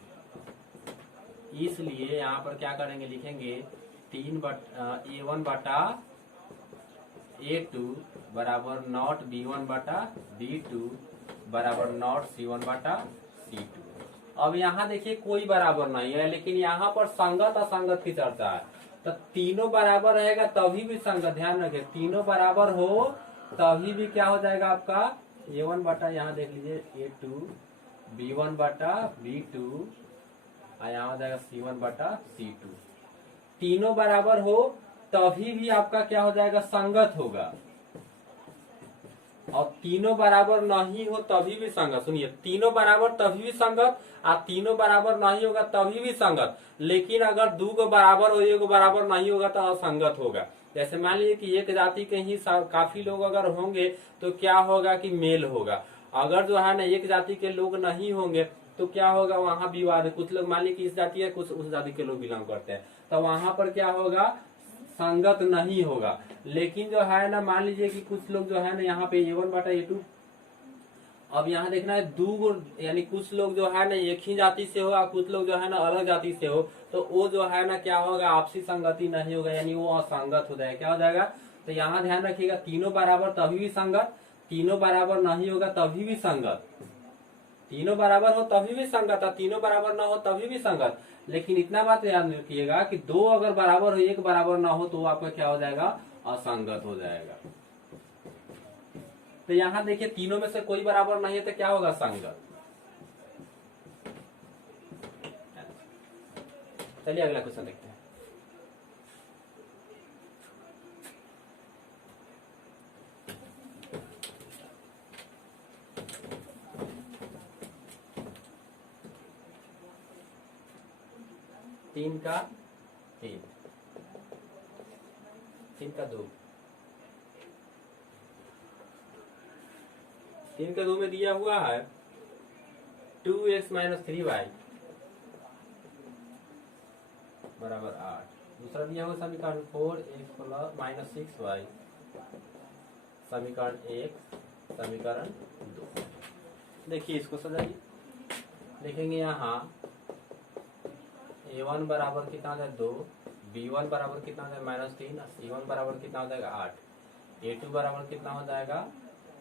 इसलिए यहाँ पर क्या करेंगे, लिखेंगे A1/A2 A2 बराबर नॉट B1 बटा B2 बराबर नॉट C1 बटा C2। अब यहाँ देखिए कोई बराबर नहीं है, लेकिन यहाँ पर संगत असंगत की चर्चा है। तो तीनों बराबर रहेगा तभी भी संगत, ध्यान रखिए तीनों बराबर हो तभी भी क्या हो जाएगा आपका A1 बटा, यहाँ देख लीजिए A2 B1 बटा B2 और यहाँ हो जाएगा C1 बटा C2। तीनों बराबर हो तभी भी आपका क्या हो जाएगा संगत होगा, और तीनों बराबर नहीं हो तभी भी संगत। सुनिए, तीनों बराबर तभी भी संगत और तीनों बराबर नहीं होगा तभी भी संगत। लेकिन अगर दो को बराबर हो एक बराबर नहीं होगा तो असंगत होगा। जैसे मान लीजिए कि एक जाति के ही काफी लोग अगर होंगे तो क्या होगा कि मेल होगा। अगर जो है ना एक जाति के लोग नहीं होंगे तो क्या होगा, वहां विवाद। कुछ लोग मान लीजिए कि इस जाति है, कुछ उस जाति के लोग बिलोंग करते हैं, तो वहां पर क्या होगा, संगत नहीं होगा। लेकिन जो है ना मान लीजिए कि कुछ लोग जो है ना यहाँ पे A1 बटा A2, अब यहाँ देखना है दो, यानी कुछ लोग जो है ना एक ही जाति से हो और कुछ लोग जो है ना अलग जाति से हो, तो वो जो है ना क्या होगा, आपसी संगति नहीं होगा, यानी वो असंगत हो जाएगा। क्या हो जाएगा, तो यहाँ ध्यान रखिएगा तीनों बराबर तभी भी संगत, तीनों बराबर नहीं होगा तभी भी संगत, तीनों बराबर हो तभी भी संगत और तीनों बराबर ना हो तभी भी संगत। लेकिन इतना बात याद रखिएगा कि दो अगर बराबर हो एक बराबर ना हो तो आपका क्या हो जाएगा, असंगत हो जाएगा। तो यहाँ देखिए तीनों में से कोई बराबर नहीं है तो क्या होगा, संगत। चलिए अगला क्वेश्चन देखते हैं। तीन का तीन, तीन का दो, तीन का दो में दिया हुआ है 2x माइनस 3y बराबर 8। दूसरा दिया हुआ समीकरण 4x प्लस माइनस 6y समीकरण 1 समीकरण 2। देखिए इसको सजाइए, देखेंगे यहाँ A1 बराबर कितना हो जाएगा 2, B1 बराबर कितना हो जाएगा माइनस 3, C1 बराबर कितना हो जाएगा 8, A2 बराबर कितना हो जाएगा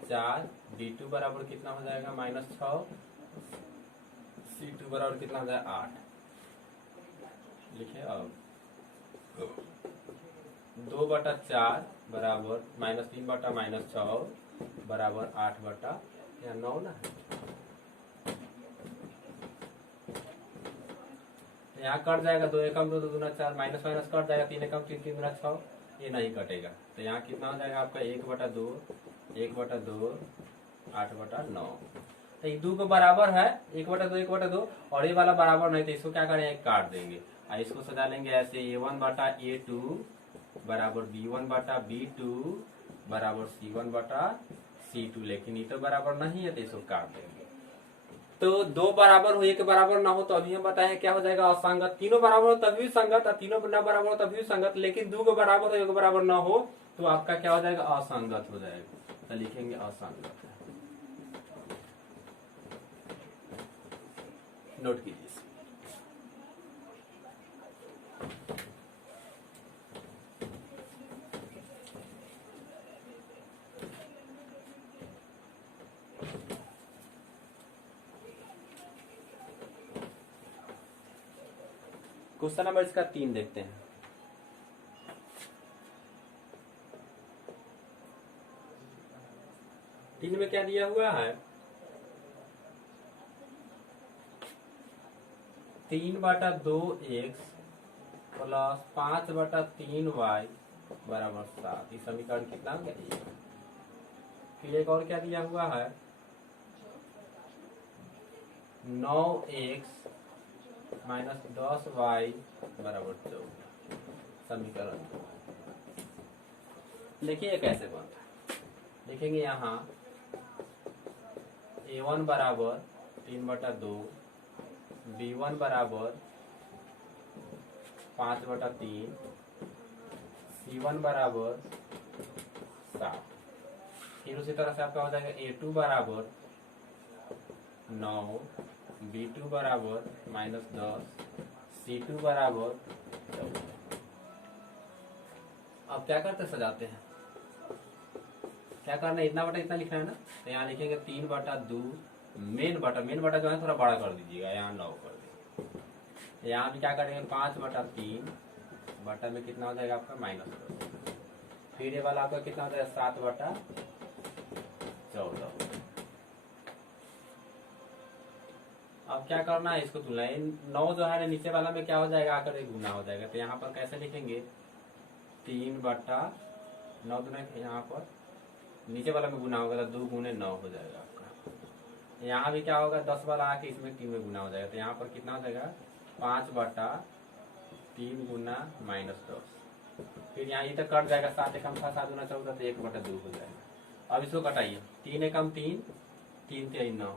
4, B2 बराबर कितना हो जाएगा माइनस 6, C2 बराबर कितना हो जाएगा 8। लिखिए अब 2 बटा 4 बराबर माइनस 3 बटा माइनस 6 बराबर 8 बटा 9 ना, यहाँ कट जाएगा 2 एकम 2 दूना 4, माइनस माइनस कट जाएगा 3 एकम 3 3 दूना 6, ये नहीं कटेगा। तो यहाँ कितना हो जाएगा आपका 1 बटा 2 1 बटा 2 8 बटा 9। तो ये 2 को बराबर है 1 बटा 2 1 बटा 2 और ये वाला बराबर नहीं, तो इसको क्या करेंगे काट देंगे और इसको सजा लेंगे ऐसे A1 बटा A2 बराबर B1 बटा B2 बराबर C1 बटा C2। लेकिन ये तो बराबर नहीं है तो इसको काट देंगे। तो दो बराबर हो एक बराबर ना हो तो अभी हम बताए क्या हो जाएगा, असंगत। तीनों बराबर हो तभी भी संगत और तीनों न बराबर हो तभी भी संगत। लेकिन दो को बराबर हो एक बराबर ना हो तो आपका क्या हो जाएगा, असंगत हो जाएगा। तो लिखेंगे असंगत। नोट कीजिए। क्वेश्चन नंबर इसका 3 देखते हैं। तीन में क्या दिया हुआ है, 3 बटा 2x प्लस 5 बटा 3y बराबर 7। ये समीकरण कितना हो गया। फिर एक और क्या दिया हुआ है 9x माइनस 10y बराबर 14। समीकरण देखिए ये कैसे बनता है। देखेंगे यहाँ A1 बराबर 3 बटा 2, B1 बराबर 5 बटा 3, C1 बराबर 7। फिर उसी तरह से आपका हो जाएगा A2 बराबर 9, B2 बराबर माइनस 10, C2 बराबर 14। अब क्या करते सजाते हैं, क्या करना है, इतना बटा इतना लिखना है ना, तो यहाँ लिखेंगे 3/2 मेन बटा जो है थोड़ा बड़ा कर दीजिएगा, यहाँ 9 कर दीजिए। यहाँ भी क्या करेंगे 5/3 बटा में कितना हो जाएगा आपका -10। फिर ये वाला आपका कितना हो जाएगा 7/14। अब क्या करना है, इसको तुलना 9 जो है नीचे वाला में क्या हो जाएगा आकर एक गुना हो जाएगा, तो यहाँ पर कैसे लिखेंगे 3/9 गुना, यहाँ पर नीचे वाला में गुना होगा तो 2 गुने 9 हो जाएगा आपका। यहाँ भी क्या होगा 10 वाला आके इसमें 3 में गुना हो जाएगा, तो यहाँ पर कितना हो जाएगा 5/3 गुना -10। फिर यहाँ ये तो कट जाएगा, 7 एकम 7 7 गुना 14, तो 1/2 हो जाएगा। अब इसको कटाइए, 3 एकम 3 3 3 9,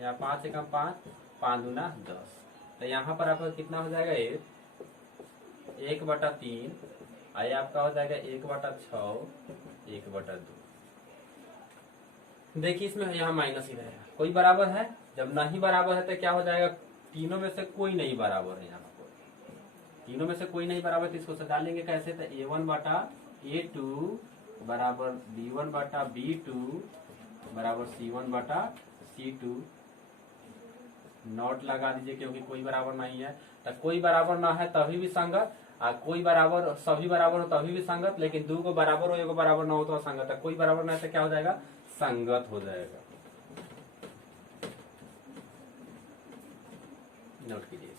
यहाँ 5 एकम 5 5 गुना 10, तो यहाँ पर आपका कितना हो जाएगा 1/3, आई आपका हो जाएगा 1/6 1/2। देखिए इसमें यहाँ माइनस ही रहेगा, कोई बराबर है, जब नहीं बराबर है तो क्या हो जाएगा, तीनों में से कोई नहीं बराबर है, यहाँ पर तीनों में से कोई नहीं बराबर, तो इसको सजा लेंगे कैसे, तो A1/A2 बराबर B1/B2 बराबर C1/C2, नोट लगा दीजिए क्योंकि कोई बराबर नहीं है, तो कोई बराबर ना है तभी भी संगत, कोई बराबर सभी बराबर हो तभी भी संगत, लेकिन 2 को बराबर हो 1 को बराबर ना हो तो असंगत है। कोई बराबर ना है तो क्या हो जाएगा, संगत हो जाएगा। नोट कीजिए।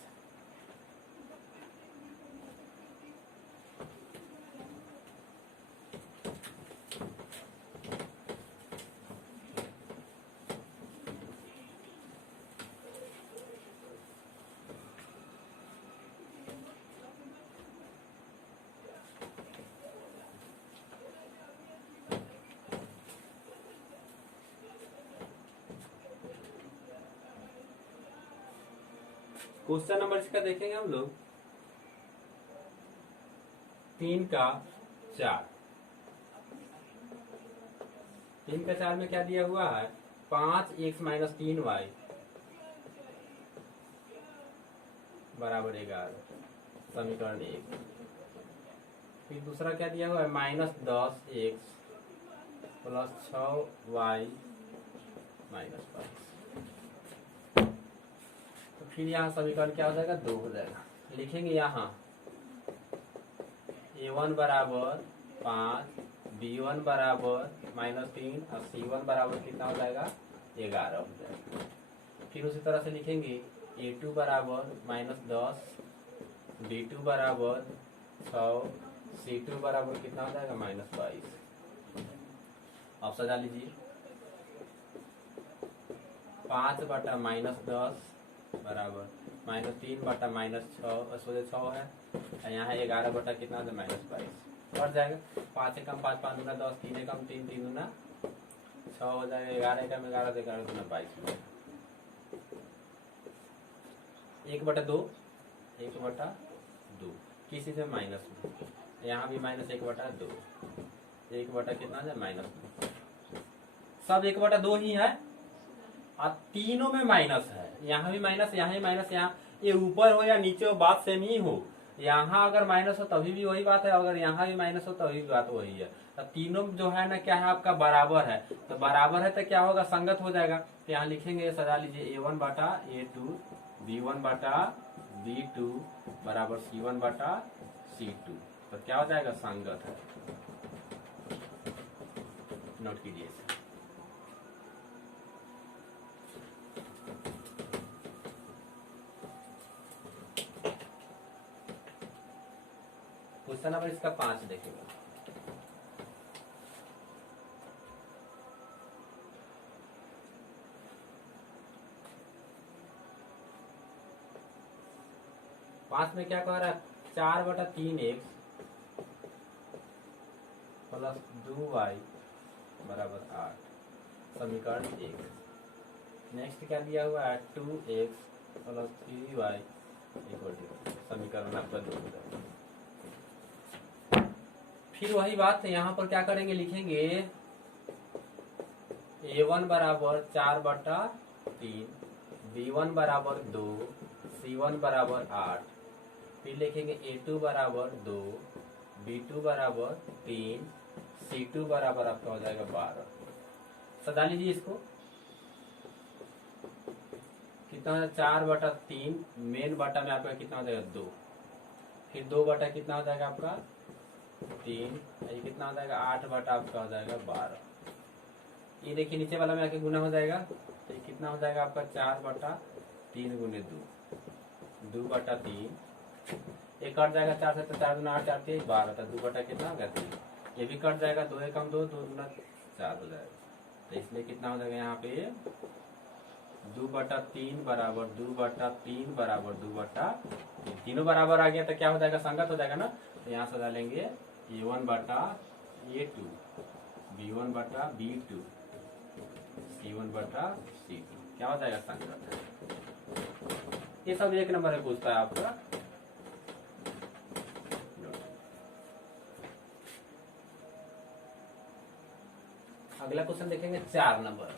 क्वेश्चन नंबर इसका देखेंगे हम लोग 3 का 4। 3 का 4 में क्या दिया हुआ है 5x - 3y बराबर 11, समीकरण 1। फिर दूसरा क्या दिया हुआ है -10x + 6y - 5। तो फिर यहाँ समीकरण क्या हो जाएगा 2 हो जाएगा। लिखेंगे यहाँ A1 बराबर 5, B1 बराबर -3 और C1 बराबर कितना हो जाएगा 11 हो जाएगा। फिर उसी तरह से लिखेंगे A2 बराबर -10, B2 बराबर 6, C2 बराबर कितना हो जाएगा -22। अब सजा लीजिए 5/-10 बराबर -3/-6 सोचे 6 है, यहाँ 11 बटा कितना है -22 बढ़ जाएगा। 5 एकम 5 5 गुना 10, 3 एकम 3 3 गुना 6 हो जाएगा, 11 एकम 11 तो 11 गुना 22 हो जाएगा। 1/2 1/2 किसी से माइनस में, यहाँ भी -1/2 1 बटा कितना है -2, सब 1/2 ही है और तीनों में माइनस है, यहाँ भी माइनस यहाँ ही माइनस, यहाँ ये ऊपर हो या नीचे हो बात सेम ही हो, यहाँ अगर माइनस हो तभी भी वही बात है, अगर यहाँ भी माइनस हो तभी भी बात वही है। तो तीनों जो है ना क्या है आपका बराबर है, तो बराबर है तो क्या होगा संगत हो जाएगा। तो यहाँ लिखेंगे सजा लीजिए A1/A2 B1/B2 बराबर C1/C2, तो क्या हो जाएगा संगत है। नोट कीजिए। क्वेश्चन नंबर इसका 5 देखेगा। पांच में क्या कह रहा है 4/3x + 2y बराबर 8, समीकरण 1। नेक्स्ट क्या दिया हुआ है 2x + 3y = 0, समीकरण आपका 2 हो जाएगा। फिर वही बात है, यहाँ पर क्या करेंगे लिखेंगे A1 बराबर 4/3, B1 बराबर 2, C1 बराबर 8, फिर लिखेंगे A2 बराबर 2, B2 बराबर 3, C2 बराबर आपका हो जाएगा 12। सजा लीजिए इसको, कितना हो जाएगा 4/3, मेन बटा में आपका कितना हो जाएगा 2, फिर 2 बटा कितना हो जाएगा आपका 3, ये कितना हो जाएगा 8 बटा आपका हो जाएगा 12। ये देखिए नीचे वाला में आके गुना हो जाएगा, तो ये कितना हो जाएगा आपका 4/3 गुने 2/3, ये कट जाएगा 4 से, तो 4 गुना 8, 4 3 12, तो 2 बटा कितना हो गया 3, ये भी कट जाएगा, 2 एकम 2, 2 गुना 4 हो जाएगा, तो इसलिए कितना हो जाएगा यहाँ पे 2/3 बराबर 2/3 बराबर 2/3, तीनों बराबर आ गया तो क्या हो जाएगा संगत हो जाएगा ना, तो यहाँ से डालेंगे A1/A2, B1/B2, C1/C2, क्या हो जाएगा संगत। ये सब 1 नंबर में पूछता है आपका। अगला क्वेश्चन देखेंगे 4 नंबर।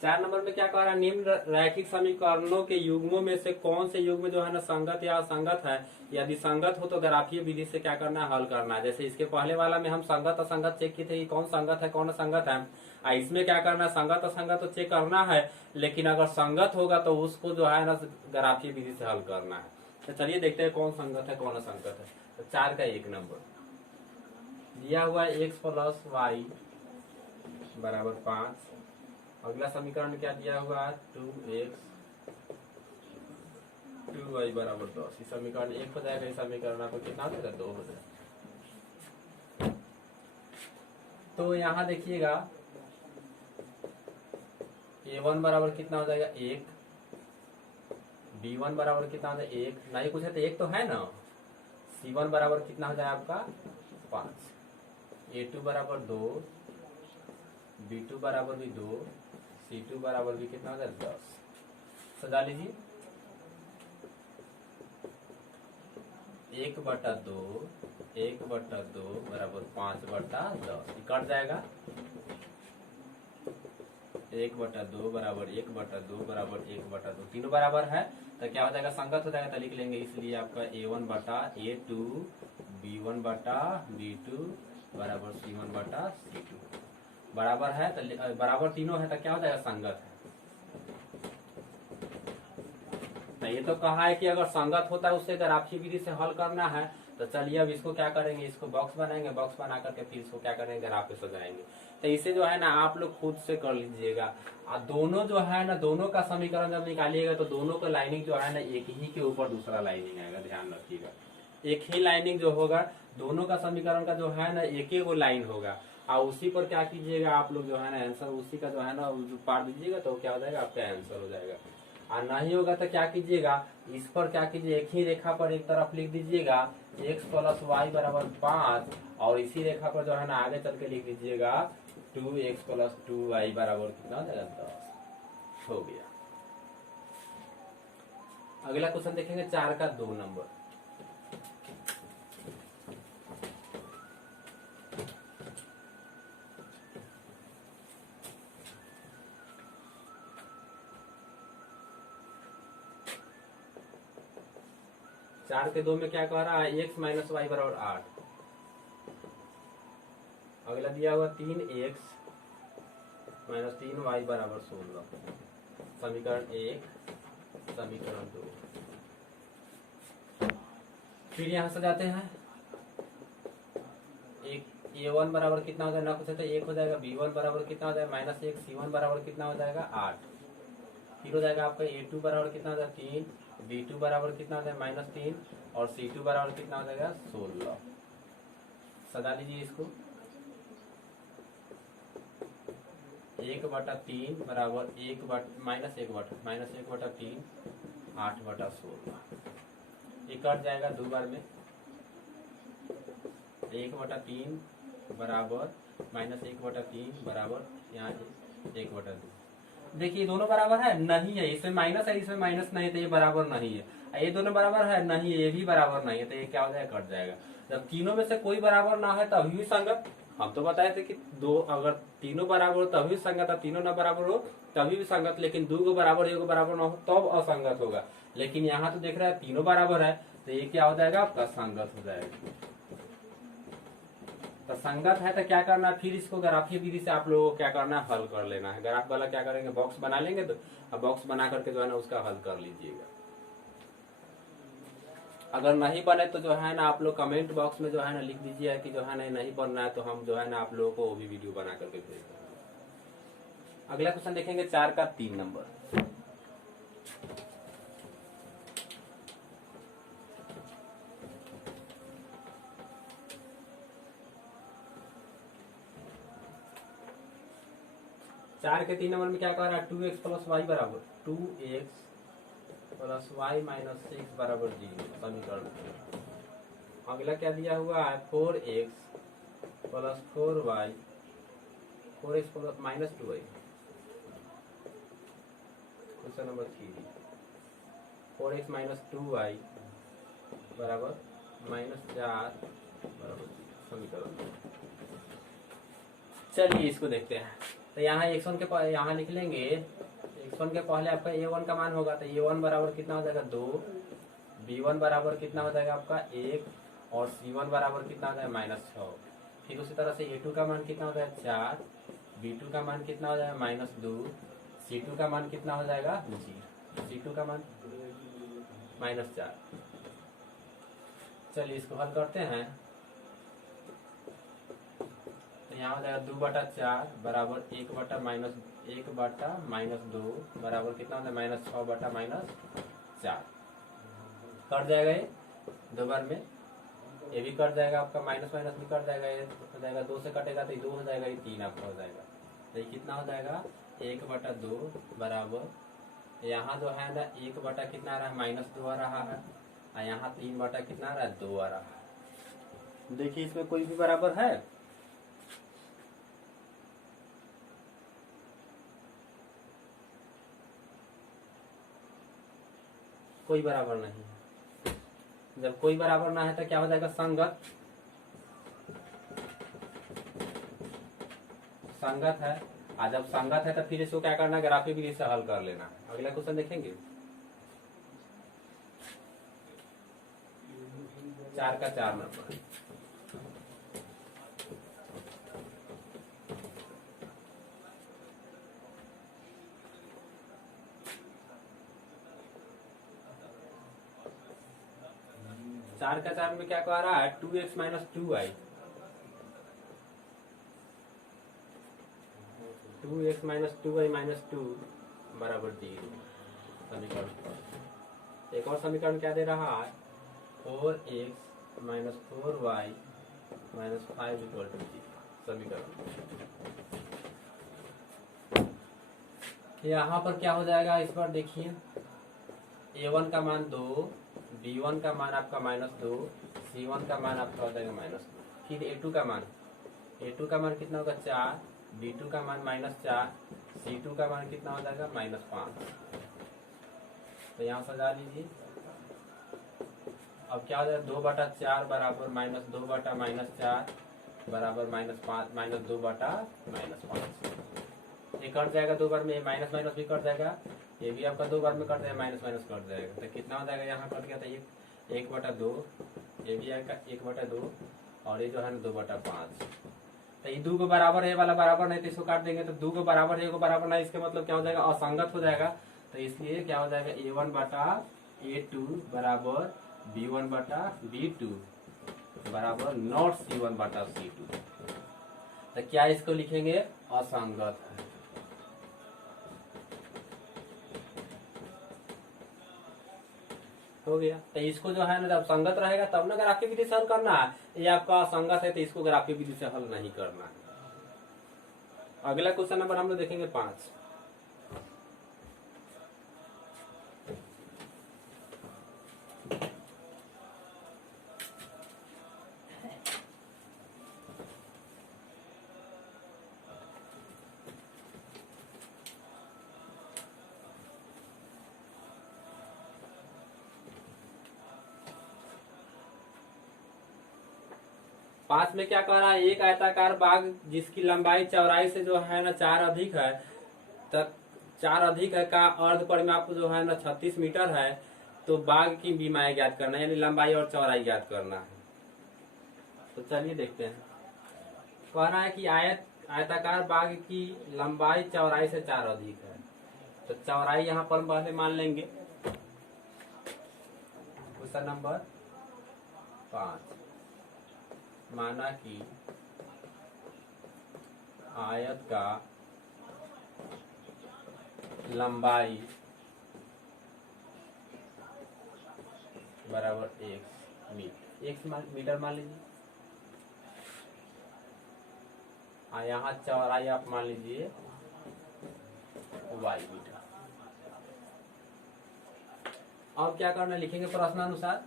चार नंबर में क्या कह रहा है, निम्न रैखिक समीकरणों के युग्मों में से कौन से युग्म जो है ना संगत या असंगत है, यदि संगत हो तो ग्राफीय विधि से क्या करना है, हल करना है। जैसे इसके पहले वाला में हम संगत असंगत चेक किए थे कि कौन संगत है कौन असंगत है, इसमें क्या करना है संगत असंगत तो चेक करना है, लेकिन अगर संगत होगा तो उसको जो है ना ग्राफीय विधि से हल करना है। तो चलिए देखते हैं कौन संगत है कौन असंगत है। तो 4 का 1 नंबर दिया हुआ है x + y बराबर 5। अगला समीकरण क्या दिया हुआ है 2x 2y बराबर 10। इस समीकरण 1 हो जाएगा, इस समीकरण आपको कितना हो जाएगा 2 हो जाएगा। तो यहाँ देखिएगा A1 बराबर कितना हो जाएगा 1, B1 बराबर कितना हो जाएगा 1, नहीं कुछ है तो 1 तो है ना, C1 बराबर कितना हो जाएगा आपका 5, A2 बराबर 2, B2 बराबर भी 2, C2 बराबर भी कितना हो जाएगा 10। सजा लीजिए 1/2 बराबर 5/10, कट जाएगा 1/2 बराबर 1/2 बराबर 1/2, तीनों बराबर है तो क्या हो जाएगा संगत हो जाएगा, तो लिख लेंगे। इसलिए आपका A1/A2 B1/B2 बराबर C1/C2 बराबर है, तो बराबर तीनों है तो क्या हो जाएगा संगत है। तो ये तो कहा है कि अगर संगत होता है उससे ग्राफीय विधि से हल करना है। तो चलिए अब इसको क्या करेंगे, इसको बॉक्स बनाएंगे, बॉक्स बना करके फिर इसको क्या करेंगे ग्राफ पे सजाएंगे। तो इसे जो है ना आप लोग खुद से कर लीजिएगा। दोनों जो है ना दोनों का समीकरण जब निकालिएगा तो दोनों का लाइनिंग जो है ना एक ही के ऊपर दूसरा लाइनिंग आएगा, ध्यान रखिएगा। एक ही लाइनिंग जो होगा दोनों का समीकरण का जो है ना एक ही वो लाइन होगा, और उसी पर क्या कीजिएगा आप लोग जो है ना आंसर उसी का जो है ना पार दीजिएगा तो क्या हो जाएगा आपका आंसर हो जाएगा। और नहीं होगा तो क्या कीजिएगा, इस पर क्या कीजिए एक ही रेखा पर एक तरफ लिख दीजिएगा x + y बराबर 5, और इसी रेखा पर जो है ना आगे चल के लिख दीजिएगा 2x + 2y बराबर कितना हो जाएगा 10 हो गया। अगला क्वेश्चन देखेंगे 4 का 2 नंबर। चार के 2 में क्या कह रहा है x - y बराबर 8। अगला दिया हुआ 3x - 3y बराबर 16। समीकरण 1 समीकरण 2। फिर यहां से जाते हैं एक A1 बराबर कितना हो जाएगा ना कुछ है तो 1 हो जाएगा, B1 बराबर कितना हो जाएगा -1, C1 बराबर कितना हो जाएगा 8, फिर हो जाएगा आपका A2 बराबर कितना हो जाएगा 3, B2 बराबर कितना हो जाएगा -3, और C2 बराबर कितना हो जाएगा 16। सजा लीजिए इसको 1/3 बराबर -1/3 8/16, ये कट जाएगा 2 बार में। 1/3 बराबर -1/3 बराबर यहाँ 1/2, देखिए दोनों बराबर है नहीं है, इसमें माइनस है इसमें माइनस नहीं है तो ये बराबर नहीं है। ये दोनों बराबर है नहीं है, ये भी बराबर नहीं है तो ये क्या हो जाएगा, कट जाएगा। जब तीनों में से कोई बराबर ना है तभी भी संगत। हम तो बताए थे कि दो अगर तीनों बराबर हो तभी संगत है, तीनों ना बराबर हो तभी भी संगत, लेकिन दो को बराबर एक को बराबर ना हो तब असंगत होगा। लेकिन यहाँ तो देख रहा है तीनों बराबर है तो ये क्या हो जाएगा आपका, संगत हो जाएगा। तो संगत है तो क्या करना है, फिर इसको ग्राफीय विधि से आप लोगों को क्या करना है, हल कर लेना है। ग्राफ वाला क्या करेंगे, बॉक्स बना लेंगे तो अब बॉक्स बना करके जो है ना उसका हल कर लीजिएगा। अगर नहीं बने तो जो है ना आप लोग कमेंट बॉक्स में जो है ना लिख दीजिए कि जो है ना नहीं बन रहा है, तो हम जो है ना आप लोगों को वो भी वीडियो बना करके भेज देंगे। अगला क्वेश्चन देखेंगे 4 का 3 नंबर। चार के 3 नंबर में क्या कह रहा है, 2x प्लस वाई बराबर 2x प्लस वाई माइनस 6 बराबर 0 समीकरण। अगला क्या दिया हुआ है, 4x plus 4y 4x plus minus 2y। Question number 3 4x minus 2y बराबर माइनस 4 बराबर समीकरण। चलिए इसको देखते हैं। तो यहाँ x1 के यहाँ लिख लेंगे, x1 के पहले आपका a1 का मान होगा तो a1 बराबर कितना हो जाएगा 2, b1 बराबर कितना हो जाएगा आपका 1 और c1 बराबर कितना हो जाएगा -6। फिर उसी तरह से a2 का मान कितना हो जाएगा 4, b2 का मान कितना हो जाएगा -2, c2 का मान कितना हो जाएगा 0, c2 का मान -4। चलिए इसको हल करते हैं। यहाँ हो जाएगा 2/4 बराबर 1/-2 बराबर कितना होता है -6/-4। कट जाएगा ये दो बार में, ये भी कट जाएगा आपका, माइनस माइनस भी कट जाएगा, ये हो जाएगा 2 से कटेगा तो ये 2 हो जाएगा, ये 3 आपका हो जाएगा। तो ये कितना हो जाएगा 1/2 बराबर, यहाँ जो है ना 1 कितना आ रहा है -2 आ रहा है, और यहाँ 3 कितना आ रहा है 2 आ रहा है। देखिए इसमें कोई भी बराबर है, कोई बराबर नहीं है। जब कोई बराबर ना है तो क्या हो जाएगा, संगत। संगत है, और जब संगत है तो फिर इसको क्या करना है, ग्राफीय विधि से हल कर लेना। अगला क्वेश्चन देखेंगे 4 का 4 नंबर। चार का 4 में क्या कह रहा है, 2x minus 2y 2x minus 2y minus 2 बराबर 0 समीकरण। एक और समीकरण क्या दे रहा है, 4x minus 4y minus 5 equal to 0 समीकरण। यहाँ पर क्या हो जाएगा, इस पर देखिए a1 का मान 2, b1 का मान आपका -2, c1 का मान आपका हो जाएगा -2। फिर a2 का मान कितना होगा 4, b2 का मान -4, c2 का मान कितना हो जाएगा -5। तो यहाँ सजा लीजिए। अब क्या हो जाएगा 2/4 बराबर -2/-4 बराबर -5 -2/-5। ये कट जाएगा दो बार में, माइनस माइनस भी कट जाएगा, ये भी आपका दो बार में कट जाएगा, माइनस माइनस कट जाएगा। तो कितना हो जाएगा, यहाँ कट गया था ये 1/2, ये भी आएगा 1/2, और ये जो है ना 2/5। तो ये 2 को बराबर है, ये वाला बराबर नहीं तो इसको काट देंगे, तो 2 को बराबर है, 1 को बराबर नहीं, इसके मतलब क्या हो जाएगा, असंगत हो जाएगा। तो इसलिए क्या हो जाएगा, a1/a2 बराबर b1/b2 बराबर नॉट c1/c2। तो क्या इसको लिखेंगे, असंगत है। हो गया। तो इसको जो है ना जब संगत रहेगा तब ना ग्राफीय विधि से हल करना है, ये आपका असंगत है तो इसको ग्राफीय विधि से हल नहीं करना है। अगला क्वेश्चन नंबर हम लोग देखेंगे 5। 5 में क्या कह रहा है, एक आयताकार बाग जिसकी लंबाई चौड़ाई से जो है ना 4 अधिक है तक 4 अधिक है का अर्ध परिमाप जो है ना 36 मीटर है, तो बाग की बीमाएं ज्ञात करना है, यानी लंबाई और चौड़ाई ज्ञात करना है। तो चलिए देखते हैं। कह रहा है कि आयताकार बाग की लंबाई चौड़ाई से 4 अधिक है, तो चौड़ाई यहाँ पर पहले मान लेंगे। क्वेश्चन नंबर 5, माना कि आयत का लंबाई बराबर x मीटर मान लीजिए, यहाँ चौड़ाई आप मान लीजिए y मीटर। अब क्या करना, लिखेंगे प्रश्नानुसार।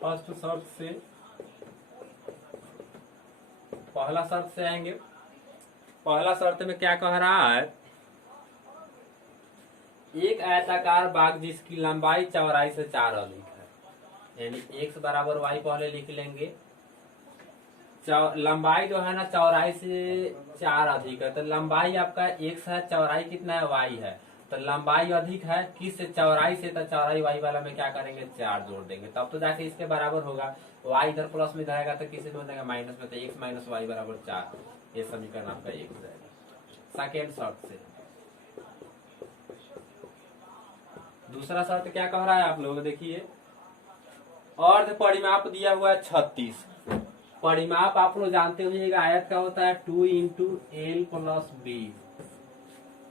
फर्स्ट शर्त से, पहला शर्त से आएंगे। पहला शर्त में क्या कह रहा है, एक आयताकार बाग जिसकी लंबाई चौड़ाई से 4 अधिक है, यानी x बराबर y पहले लिख लेंगे। लंबाई जो है ना चौड़ाई से 4 अधिक है, तो लंबाई आपका x है, चौड़ाई कितना है y है, तो लंबाई अधिक है किस से, चौड़ाई से, तो चौड़ाई y वाला में क्या करेंगे 4 जोड़ देंगे, तब तो जाके इसके बराबर होगा। y इधर प्लस में जाएगा तो किसी में हो जाएगा माइनस में, तो x माइनस वाई बराबर 4, ये समीकरण आपका एक हो जाएगा सेकेंड शर्त से। दूसरा शर्त क्या कह रहा है आप लोग देखिए, अर्ध परिमाप दिया हुआ है 36। परिमाप आप लोग जानते होइएगा आयत का होता है 2 into L plus B,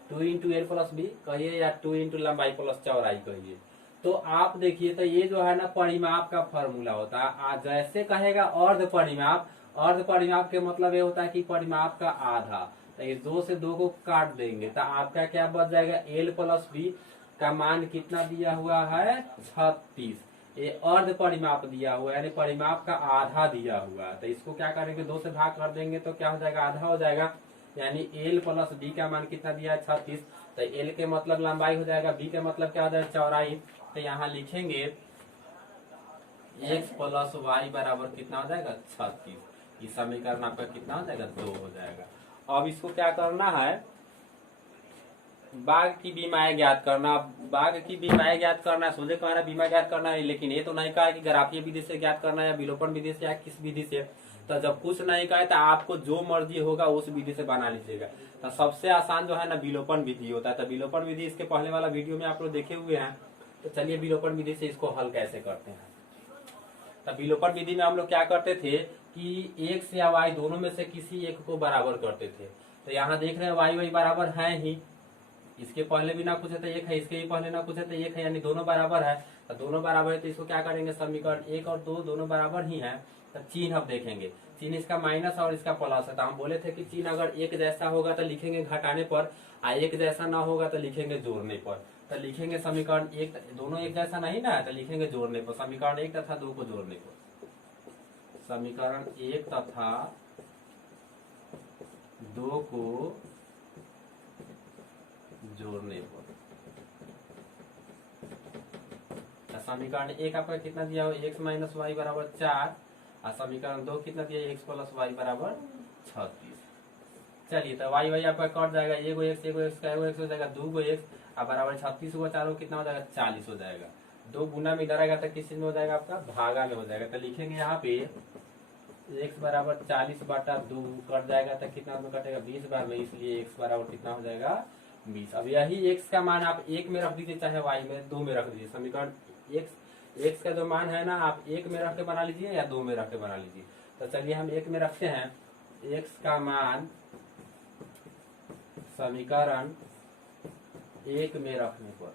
2 into L plus B कहिए या 2 इंटू लंबाई प्लस चौड़ाई कहिए। तो आप देखिए, तो ये जो है ना परिमाप का फॉर्मूला होता है। जैसे कहेगा अर्ध परिमाप, अर्ध परिमाप के मतलब ये होता है कि परिमाप का आधा, तो ये 2 से 2 को काट देंगे तो आपका क्या बच जाएगा, एल प्लस बी का मान कितना दिया हुआ है 36। ये अर्ध परिमाप दिया हुआ है, यानी परिमाप का आधा दिया हुआ है, तो इसको क्या करेंगे 2 से भाग कर देंगे तो क्या हो जाएगा, आधा हो जाएगा, यानी एल प्लस बी का मान कितना दिया है 36। तो एल के मतलब लंबाई हो जाएगा, बी के मतलब क्या हो जाएगा चौड़ाई, तो यहाँ लिखेंगे x प्लस वाई बराबर कितना हो जाएगा 36। इस समीकरण आपका कितना हो जाएगा 2 हो जाएगा। अब इसको क्या करना है, बाग की बीमाएं ज्ञात करना। बाग की बीमाएं ज्ञात करना है, सोचे कह रहा है बीमा ज्ञात करना है, लेकिन ये तो नहीं कहा कि ग्राफीय विधि से ज्ञात करना है या विलोपन विधि से या किस विधि से। तो जब कुछ नहीं कहे तो आपको जो मर्जी होगा उस विधि से बना लीजिएगा। तो सबसे आसान जो है ना विलोपन विधि होता है, तो विलोपन विधि इसके पहले वाला वीडियो में आप लोग देखे हुए हैं। तो चलिए विलोपन विधि से इसको हल कैसे करते हैं। तो विलोपन विधि में हम लोग क्या करते थे कि x या y दोनों में से किसी एक को बराबर करते थे। तो यहाँ देख रहे हैं y बराबर है ही, इसके पहले भी ना कुछ है तो एक है, इसके भी पहले ना कुछ है तो एक है, यानी दोनों बराबर है। तो दोनों बराबर है तो इसको क्या करेंगे, समीकरण 1 और 2 दोनों बराबर ही है। तो चिन्ह अब देखेंगे, चिन्ह इसका माइनस और इसका प्लस है। तो हम बोले थे कि चिन्ह अगर एक जैसा होगा तो लिखेंगे घटाने पर, और एक जैसा ना होगा तो लिखेंगे जोड़ने पर। तो लिखेंगे समीकरण 1, दोनों एक जैसा नहीं ना है तो लिखेंगे जोड़ने पर, समीकरण 1 तथा 2 को जोड़ने पर, समीकरण 1 तथा 2 को जोड़ने पर। समीकरण 1 आपका कितना दिया हुआ x माइनस वाई बराबर 4, और समीकरण 2 कितना दिया x प्लस वाई बराबर 36। चलिए तो y आपका कट जाएगा, एगो x का एगो x हो जाएगा, 2 गो x और बराबर 36 को 4 कितना हो जाएगा 40 हो जाएगा। 2 गुना में इधर आएगा तो किस चीज में हो जाएगा आपका भागा में हो जाएगा। तो लिखेंगे यहाँ पे x बराबर 40 बटा 2 कट जाएगा तो कितना में कटेगा 20 बार में, इसलिए x बराबर कितना हो जाएगा 20। अब यही x का मान आप 1 में रख दीजिए चाहे y में 2 में रख दीजिए। समीकरण x का जो मान है ना आप 1 में रख के बना लीजिए या 2 में रख के बना लीजिए। तो चलिए हम 1 में रखते हैं, x का मान समीकरण 1 में रखने पर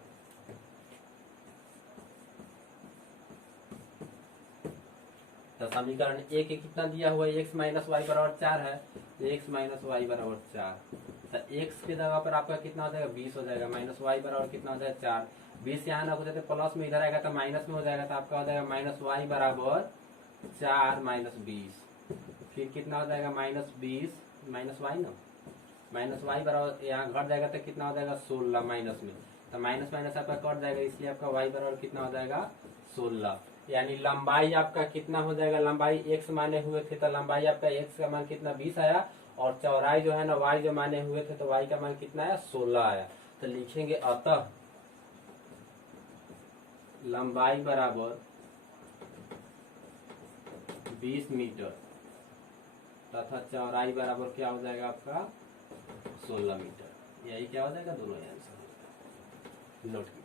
तो समीकरण 1 कितना दिया हुआ है, x माइनस वाई बराबर 4 है, x माइनस वाई बराबर 4। तो x के जगह पर आपका कितना हो जाएगा 20 हो जाएगा, माइनस वाई बराबर कितना हो जाएगा 4। 20 यहाँ ना हो जाते प्लस में इधर आएगा तो माइनस में हो जाएगा, तो आपका हो जाएगा माइनस वाई बराबर 4 माइनस 20। फिर कितना हो जाएगा माइनस 20 माइनस वाई ना, माइनस वाई बराबर यहाँ घट जाएगा तो कितना हो जाएगा 16 माइनस में, तो माइनस माइनस आपका कट जाएगा, इसलिए आपका वाई बराबर कितना हो जाएगा 16। यानी लंबाई आपका कितना हो जाएगा, लंबाई x माने हुए थे तो लंबाई आपका x का मान कितना 20 आया, और चौड़ाई जो है ना y जो माने हुए थे तो y का मान कितना आया 16 आया। तो लिखेंगे अतः लंबाई बराबर 20 मीटर तथा चौड़ाई बराबर क्या हो जाएगा आपका 16 मीटर। यही क्या हो जाएगा, दोनों आंसर नोट कीजिए।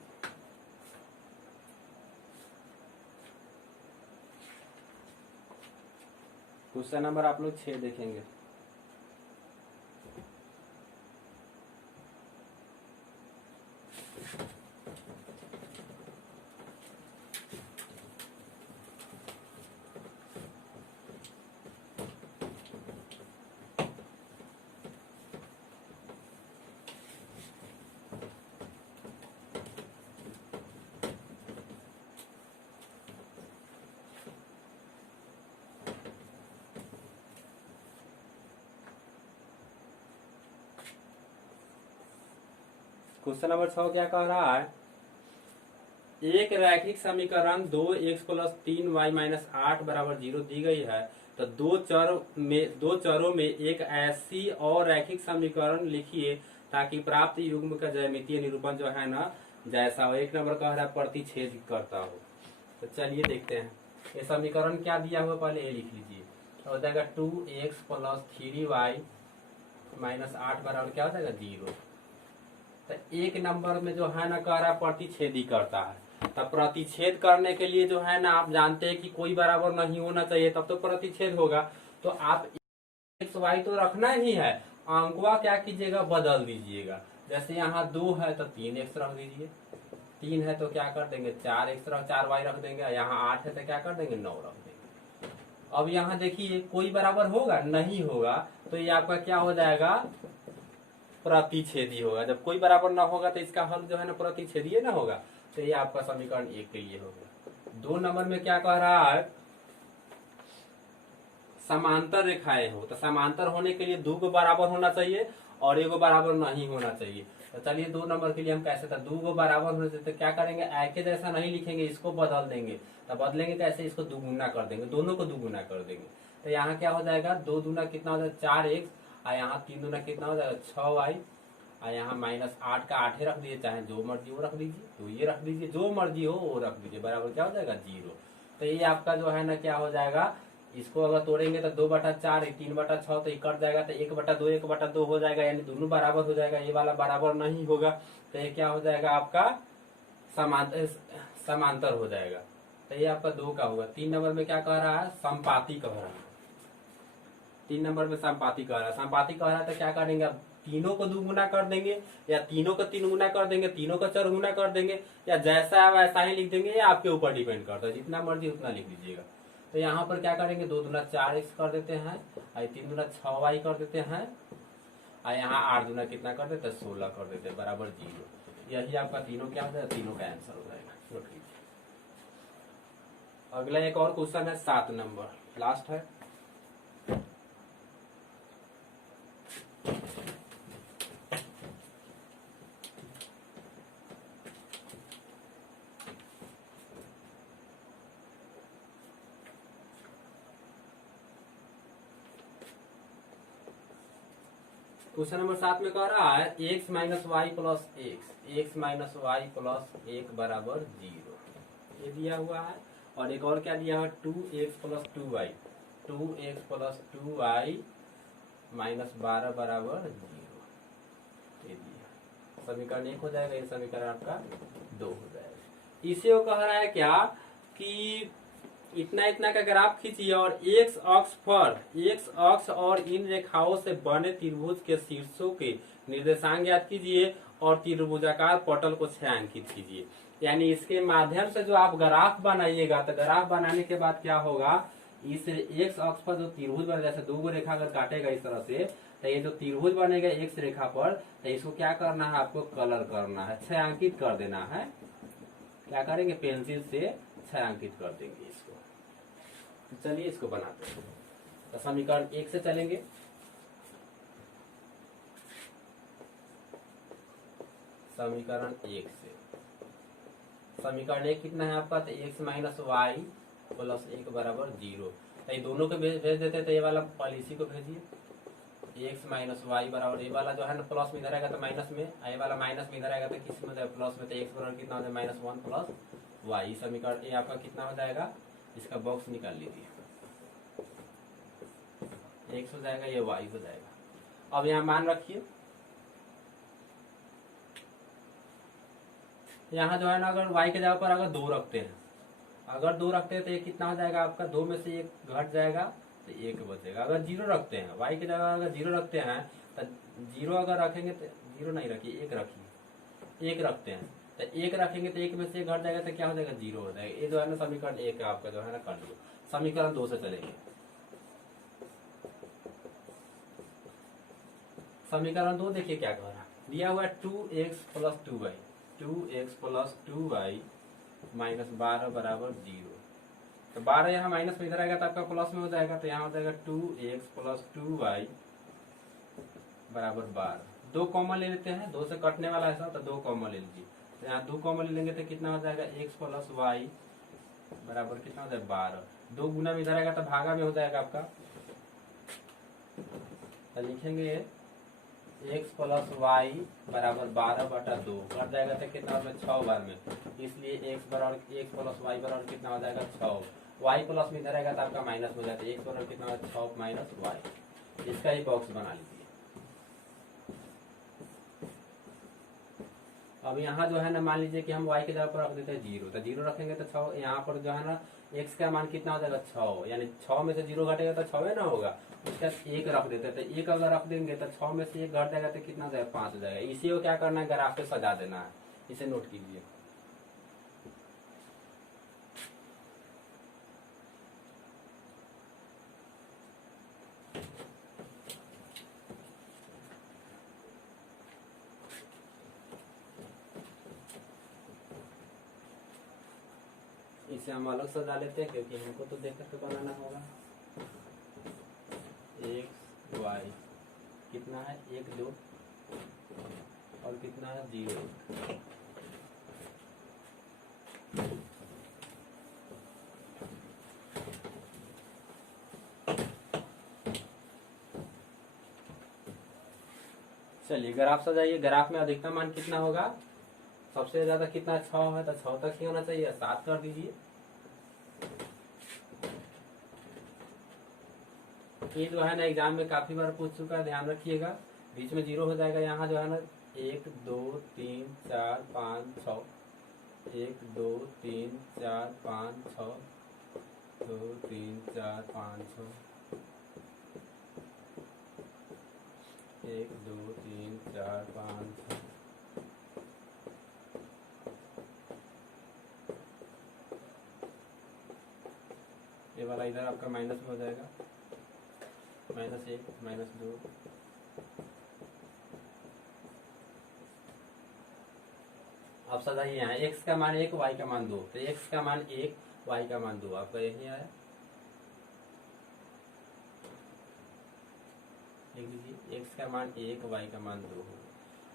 क्वेश्चन नंबर आप लोग 6 देखेंगे। क्वेश्चन नंबर 6 क्या कह रहा है, एक रैखिक समीकरण 2x प्लस 3y माइनस 8 बराबर 0 दी गई है। तो दो चरों में एक ऐसी और रैखिक समीकरण लिखिए ताकि प्राप्त युग्म का ज्यामितीय निरूपण जो है ना जैसा हो। एक नंबर कह रहा है प्रतिच्छेद करता हो। तो चलिए देखते हैं ये समीकरण क्या दिया हुआ, पहले ये लिख लीजिए। हो जाएगा 2x प्लस 3y माइनस 8 बराबर क्या हो जाएगा 0। तो एक नंबर में जो है ना कह रहा है प्रतिच्छेदी करता है। तब प्रतिच्छेद करने के लिए जो है ना आप जानते हैं कि कोई बराबर नहीं होना चाहिए, तब तो प्रतिच्छेद होगा। तो आप एक्स वाई तो रखना ही है, अंकवा क्या कीजिएगा बदल दीजिएगा। जैसे यहाँ 2 है तो 3x रख दीजिए, 3 है तो क्या कर देंगे 4y रख देंगे, यहाँ 8 है तो क्या कर देंगे 9 रख देंगे। अब यहाँ देखिए कोई बराबर होगा नहीं होगा, तो ये आपका क्या हो जाएगा प्रतिच्छेदी होगा। जब कोई बराबर ना होगा तो इसका हल जो है ना प्रतिच्छेदीय ना होगा। तो ये आपका समीकरण 1 के लिए हो गया। 2 नंबर में क्या कह रहा है, समांतर रेखाएं हो। तो समांतर होने के लिए 2 को बराबर होना चाहिए और 1 को बराबर नहीं होना चाहिए। तो चलिए 2 नंबर के लिए हम कैसे था, 2 को बराबर होने से तो क्या करेंगे ऐके जैसा नहीं लिखेंगे, इसको बदल देंगे। तो बदलेंगे कैसे, इसको दुगुना कर देंगे, दोनों को दुगुना कर देंगे। तो यहाँ क्या हो जाएगा 2 दूना कितना हो जाएगा 4x, और यहाँ 3 दूना कितना हो जाएगा 6y, और यहाँ माइनस 8 का 8 रख दीजिए, चाहे जो मर्जी हो रख दीजिए, तो ये रख दीजिए, जो मर्जी हो वो रख दीजिए, बराबर क्या हो जाएगा 0। तो ये आपका जो है ना क्या हो जाएगा, इसको अगर तोड़ेंगे तो 2/4 3/6 तो ये कट जाएगा, तो 1/2 1/2 हो जाएगा, यानी दोनों बराबर हो जाएगा। ये वाला बराबर नहीं होगा तो ये क्या हो जाएगा आपका समांतर हो जाएगा। तो ये आपका 2 का होगा। 3 नंबर में क्या कह रहा है, संपाती कह रहा है। 3 नंबर में संपाती कह रहा है, संपाती कह रहा है तो क्या करेंगे, तीनों को 2 गुना कर देंगे, या तीनों को 3 गुना कर देंगे, तीनों को 4 गुना कर देंगे, या जैसा है वैसा ही लिख देंगे, या आपके ऊपर डिपेंड करता है, जितना मर्जी उतना लिख दीजिएगा। तो यहाँ पर क्या करेंगे 2 दूना 4x कर देते हैं, और 3 दूना 6y कर देते हैं, और यहाँ 8 दूना कितना कर देते हैं 16 कर देते हैं, बराबर 0। यही आपका तीनों क्या हो जाएगा, तीनों का आंसर हो जाएगा। अगला एक और क्वेश्चन है 7 नंबर, लास्ट है। क्वेश्चन नंबर 7 में कह रहा है x minus Y plus x minus Y plus 1 बराबर 0, ये दिया हुआ है। और एक और क्या दिया है 2x plus 2y, 2x plus 2y minus 12 बराबर 0, ये दिया। समीकरण 1 हो जाएगा, ये समीकरण आपका 2 हो जाएगा। इसे वो कह रहा है क्या कि इतना इतना का ग्राफ खींचिए और x अक्ष और इन रेखाओं से बने त्रिभुज के शीर्षों के निर्देशांक ज्ञात कीजिए और त्रिभुजाकार पटल को छायांकित कीजिए। यानी इसके माध्यम से जो आप ग्राफ बनाइएगा, तो ग्राफ बनाने के बाद क्या होगा, इस x अक्ष पर जो त्रिभुज बने, जैसे 2 रेखा अगर काटेगा इस तरह से, तो ये जो त्रिभुज बनेगा x रेखा पर, तो इसको क्या करना है, आपको कलर करना है, छायांकित कर देना है। क्या करेंगे, पेंसिल से छायांकित कर देंगे इसको। तो चलिए इसको बनाते हैं। तो समीकरण 1 से चलेंगे। समीकरण 1 से समीकरण एक कितना है आपका, तो एक्स माइनस वाई प्लस एक बराबर 0। तो ये दोनों को भेज देते, तो ये वाला पहले इसी को भेजिए, एक्स माइनस वाई बराबर, ये वाला जो है ना प्लस में इधर आएगा तो माइनस में, ये वाला माइनस में इधर आएगा तो किस में प्लस में, तो एक्स बराबर कितना हो जाएगा -1 प्लस वाई। समीकरण ये आपका कितना हो जाएगा, इसका बॉक्स निकाल लीजिए, एक्स हो जाएगा, ये वाई हो जाएगा। अब यहाँ मान रखिए, यहाँ जो है ना अगर y के जगह पर अगर 2 रखते हैं, अगर 2 रखते हैं तो ये कितना हो जाएगा आपका, 2 में से 1 घट जाएगा तो 1 बचेगा। अगर 0 रखते हैं, y की जगह अगर 0 रखते हैं तो 0 अगर रखेंगे तो 0 नहीं रखिए, 1 रखिए, 1 रखते हैं तो 1 रखेंगे तो 1 में से 1 घट जाएगा तो क्या हो जाएगा, 0 हो जाएगा। ये जो है ना समीकरण 1 आपका जो है ना कर लो। समीकरण 2 से चलेंगे। समीकरण 2 देखिए क्या कह रहा है, दिया हुआ है 2x plus 2y, 2x plus 2y minus 12 बराबर 0। तो 12 यहाँ माइनस में इधर आएगा तो आपका प्लस में हो जाएगा, तो यहाँ हो जाएगा 2x प्लस 2y बराबर 12। 2 कॉमन ले लेते हैं, 2 से कटने वाला है सब, तो 2 कॉमन ले लीजिए। तो यहाँ 2 कॉमन ले लेंगे तो कितना हो जाएगा, x प्लस वाई बराबर कितना हो जाएगा 12। 2 गुना में इधर आएगा तो भागा में हो जाएगा आपका, तो लिखेंगे x प्लस वाई बराबर 12/2 कट जाएगा तो कितना होगा 6 बार में, इसलिए x बराबर x प्लस वाई बराबर कितना हो जाएगा 6। y प्लस में इधर आएगा तो आपका माइनस हो जाता है, x बराबर कितना होगा 6 माइनस वाई। इसका ही बॉक्स बना लीजिए। अब यहाँ जो है ना मान लीजिए कि हम y के जगह पर रख देते हैं 0, तो 0 रखेंगे तो 6, यहाँ पर जो है ना x का मान कितना हो जाएगा 6, यानी 6 में से 0 घटेगा तो 6 ना होगा, उसका 1 रख देते हैं। तो 1 अगर रख देंगे तो 6 में से 1 घट जाएगा तो कितना हो जाएगा 5 हो जाएगा। इसी को क्या करना है, ग्राफ पे सजा देना है, इसे नोट कीजिए। इसे हम अलग सजा लेते हैं क्योंकि हमको तो देख करके बनाना होगा। एक्स वाई कितना है 1 2 और कितना है 0। चलिए ग्राफ सजाइए। ग्राफ में अधिकतम मान कितना होगा, सबसे ज्यादा कितना 6 है, तो 6 तक ही होना चाहिए, 7 कर दीजिए। ये जो है ना एग्जाम में काफी बार पूछ चुका है, ध्यान रखिएगा। बीच में 0 हो जाएगा, यहाँ जो है ना 1 2 3 4 5 6, 1 2 3 4 5 6, 2 3 4 5 6, 1 2 3 4 5 6। ये वाला इधर आपका माइनस में हो जाएगा, -1 -2। अब सजाइए यहाँ x का मान 1 y का मान 2, तो x का मान 1 y का मान 2 आपका यही आया। लिख लीजिए x का मान 1 y का मान 2।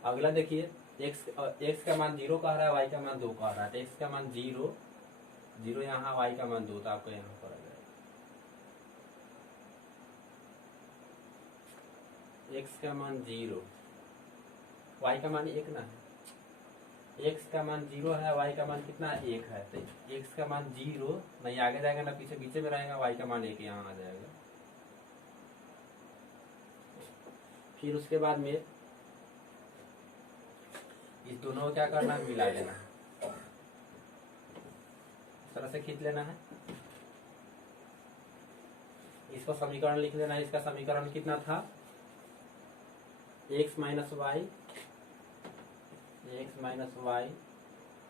अगला देखिए x का मान 0 कह रहा है, y का मान 2 कह रहा है, तो x का मान 0 0 यहाँ, y का मान 2, तो आपका यहाँ पर आ जाएगा x का मान 0, y का मान 1 ना है, x का मान 0 है, y का मान कितना 1 है, तो x का मान 0 नहीं आगे जाएगा ना पीछे, बीचे में रहेगा, y का मान 1 यहाँ आ जाएगा। फिर उसके बाद में इस दोनों को क्या करना है, मिला लेना है, इस तरह से खींच लेना है। इसको समीकरण लिख लेना है। इसका समीकरण कितना था, x माइनस वाई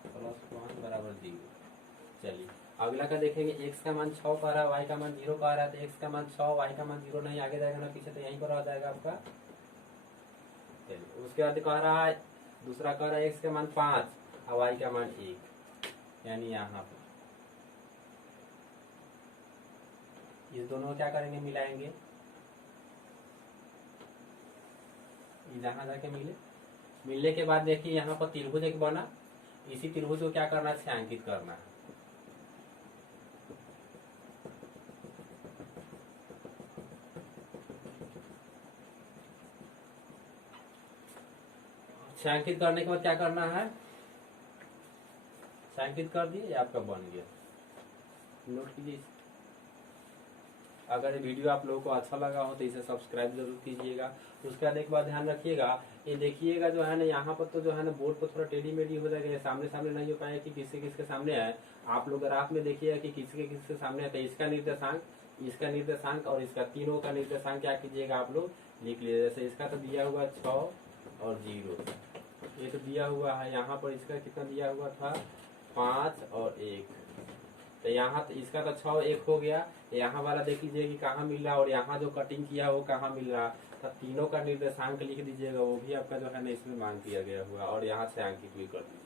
प्लस 1 बराबर 0। चलिए अगला का देखेंगे, x का मान 6 कह रहा है, y का मान 0 कह रहा है, तो x का मान 6 y का मान 0 नहीं आगे जाएगा ना पीछे, तो यहीं पर आ जाएगा आपका। चलिए उसके बाद कह रहा है, दूसरा कह रहा है x का मान 5 और y का मान 1, यानी यहाँ पर इस दोनों को क्या करेंगे, मिलाएंगे, जहां जाके मिलने के बाद देखिए यहाँ पर त्रिभुज एक बना, इसी त्रिभुज को क्या करना है, छायांकित करना है। छायांकित करने के बाद क्या करना है, छायांकित कर दिए, आपका बन गया। नोट कीजिए। अगर ये वीडियो आप लोगों को अच्छा लगा हो तो इसे सब्सक्राइब जरूर कीजिएगा। उसके बाद एक बात ध्यान रखिएगा, ये देखिएगा जो है ना यहाँ पर तो जो है ना बोर्ड पर थोड़ा टेढ़ी मेढ़ी हो जाएगा, सामने सामने नहीं हो पाएगा कि किसके किसके सामने है। आप लोग रात में देखिएगा कि किसके किसके सामने है, तो इसका निर्देशांक और इसका तीनों का निर्देशांक क्या कीजिएगा आप लोग लिख लीजिए। जैसे इसका तो दिया हुआ 6 और 0, ये तो दिया हुआ है। यहाँ पर इसका कितना दिया हुआ था, 5 और 1। तो यहाँ तो इसका तो 6 1 हो गया। यहाँ वाला देख लीजिए कि कहाँ मिल रहा, और यहाँ जो कटिंग किया वो कहाँ मिल रहा। तो तीनों का निर्देशांक लिख दीजिएगा, वो भी आपका जो है ना इसमें मांग किया गया हुआ, और यहाँ से अंकित भी कर दीजिए।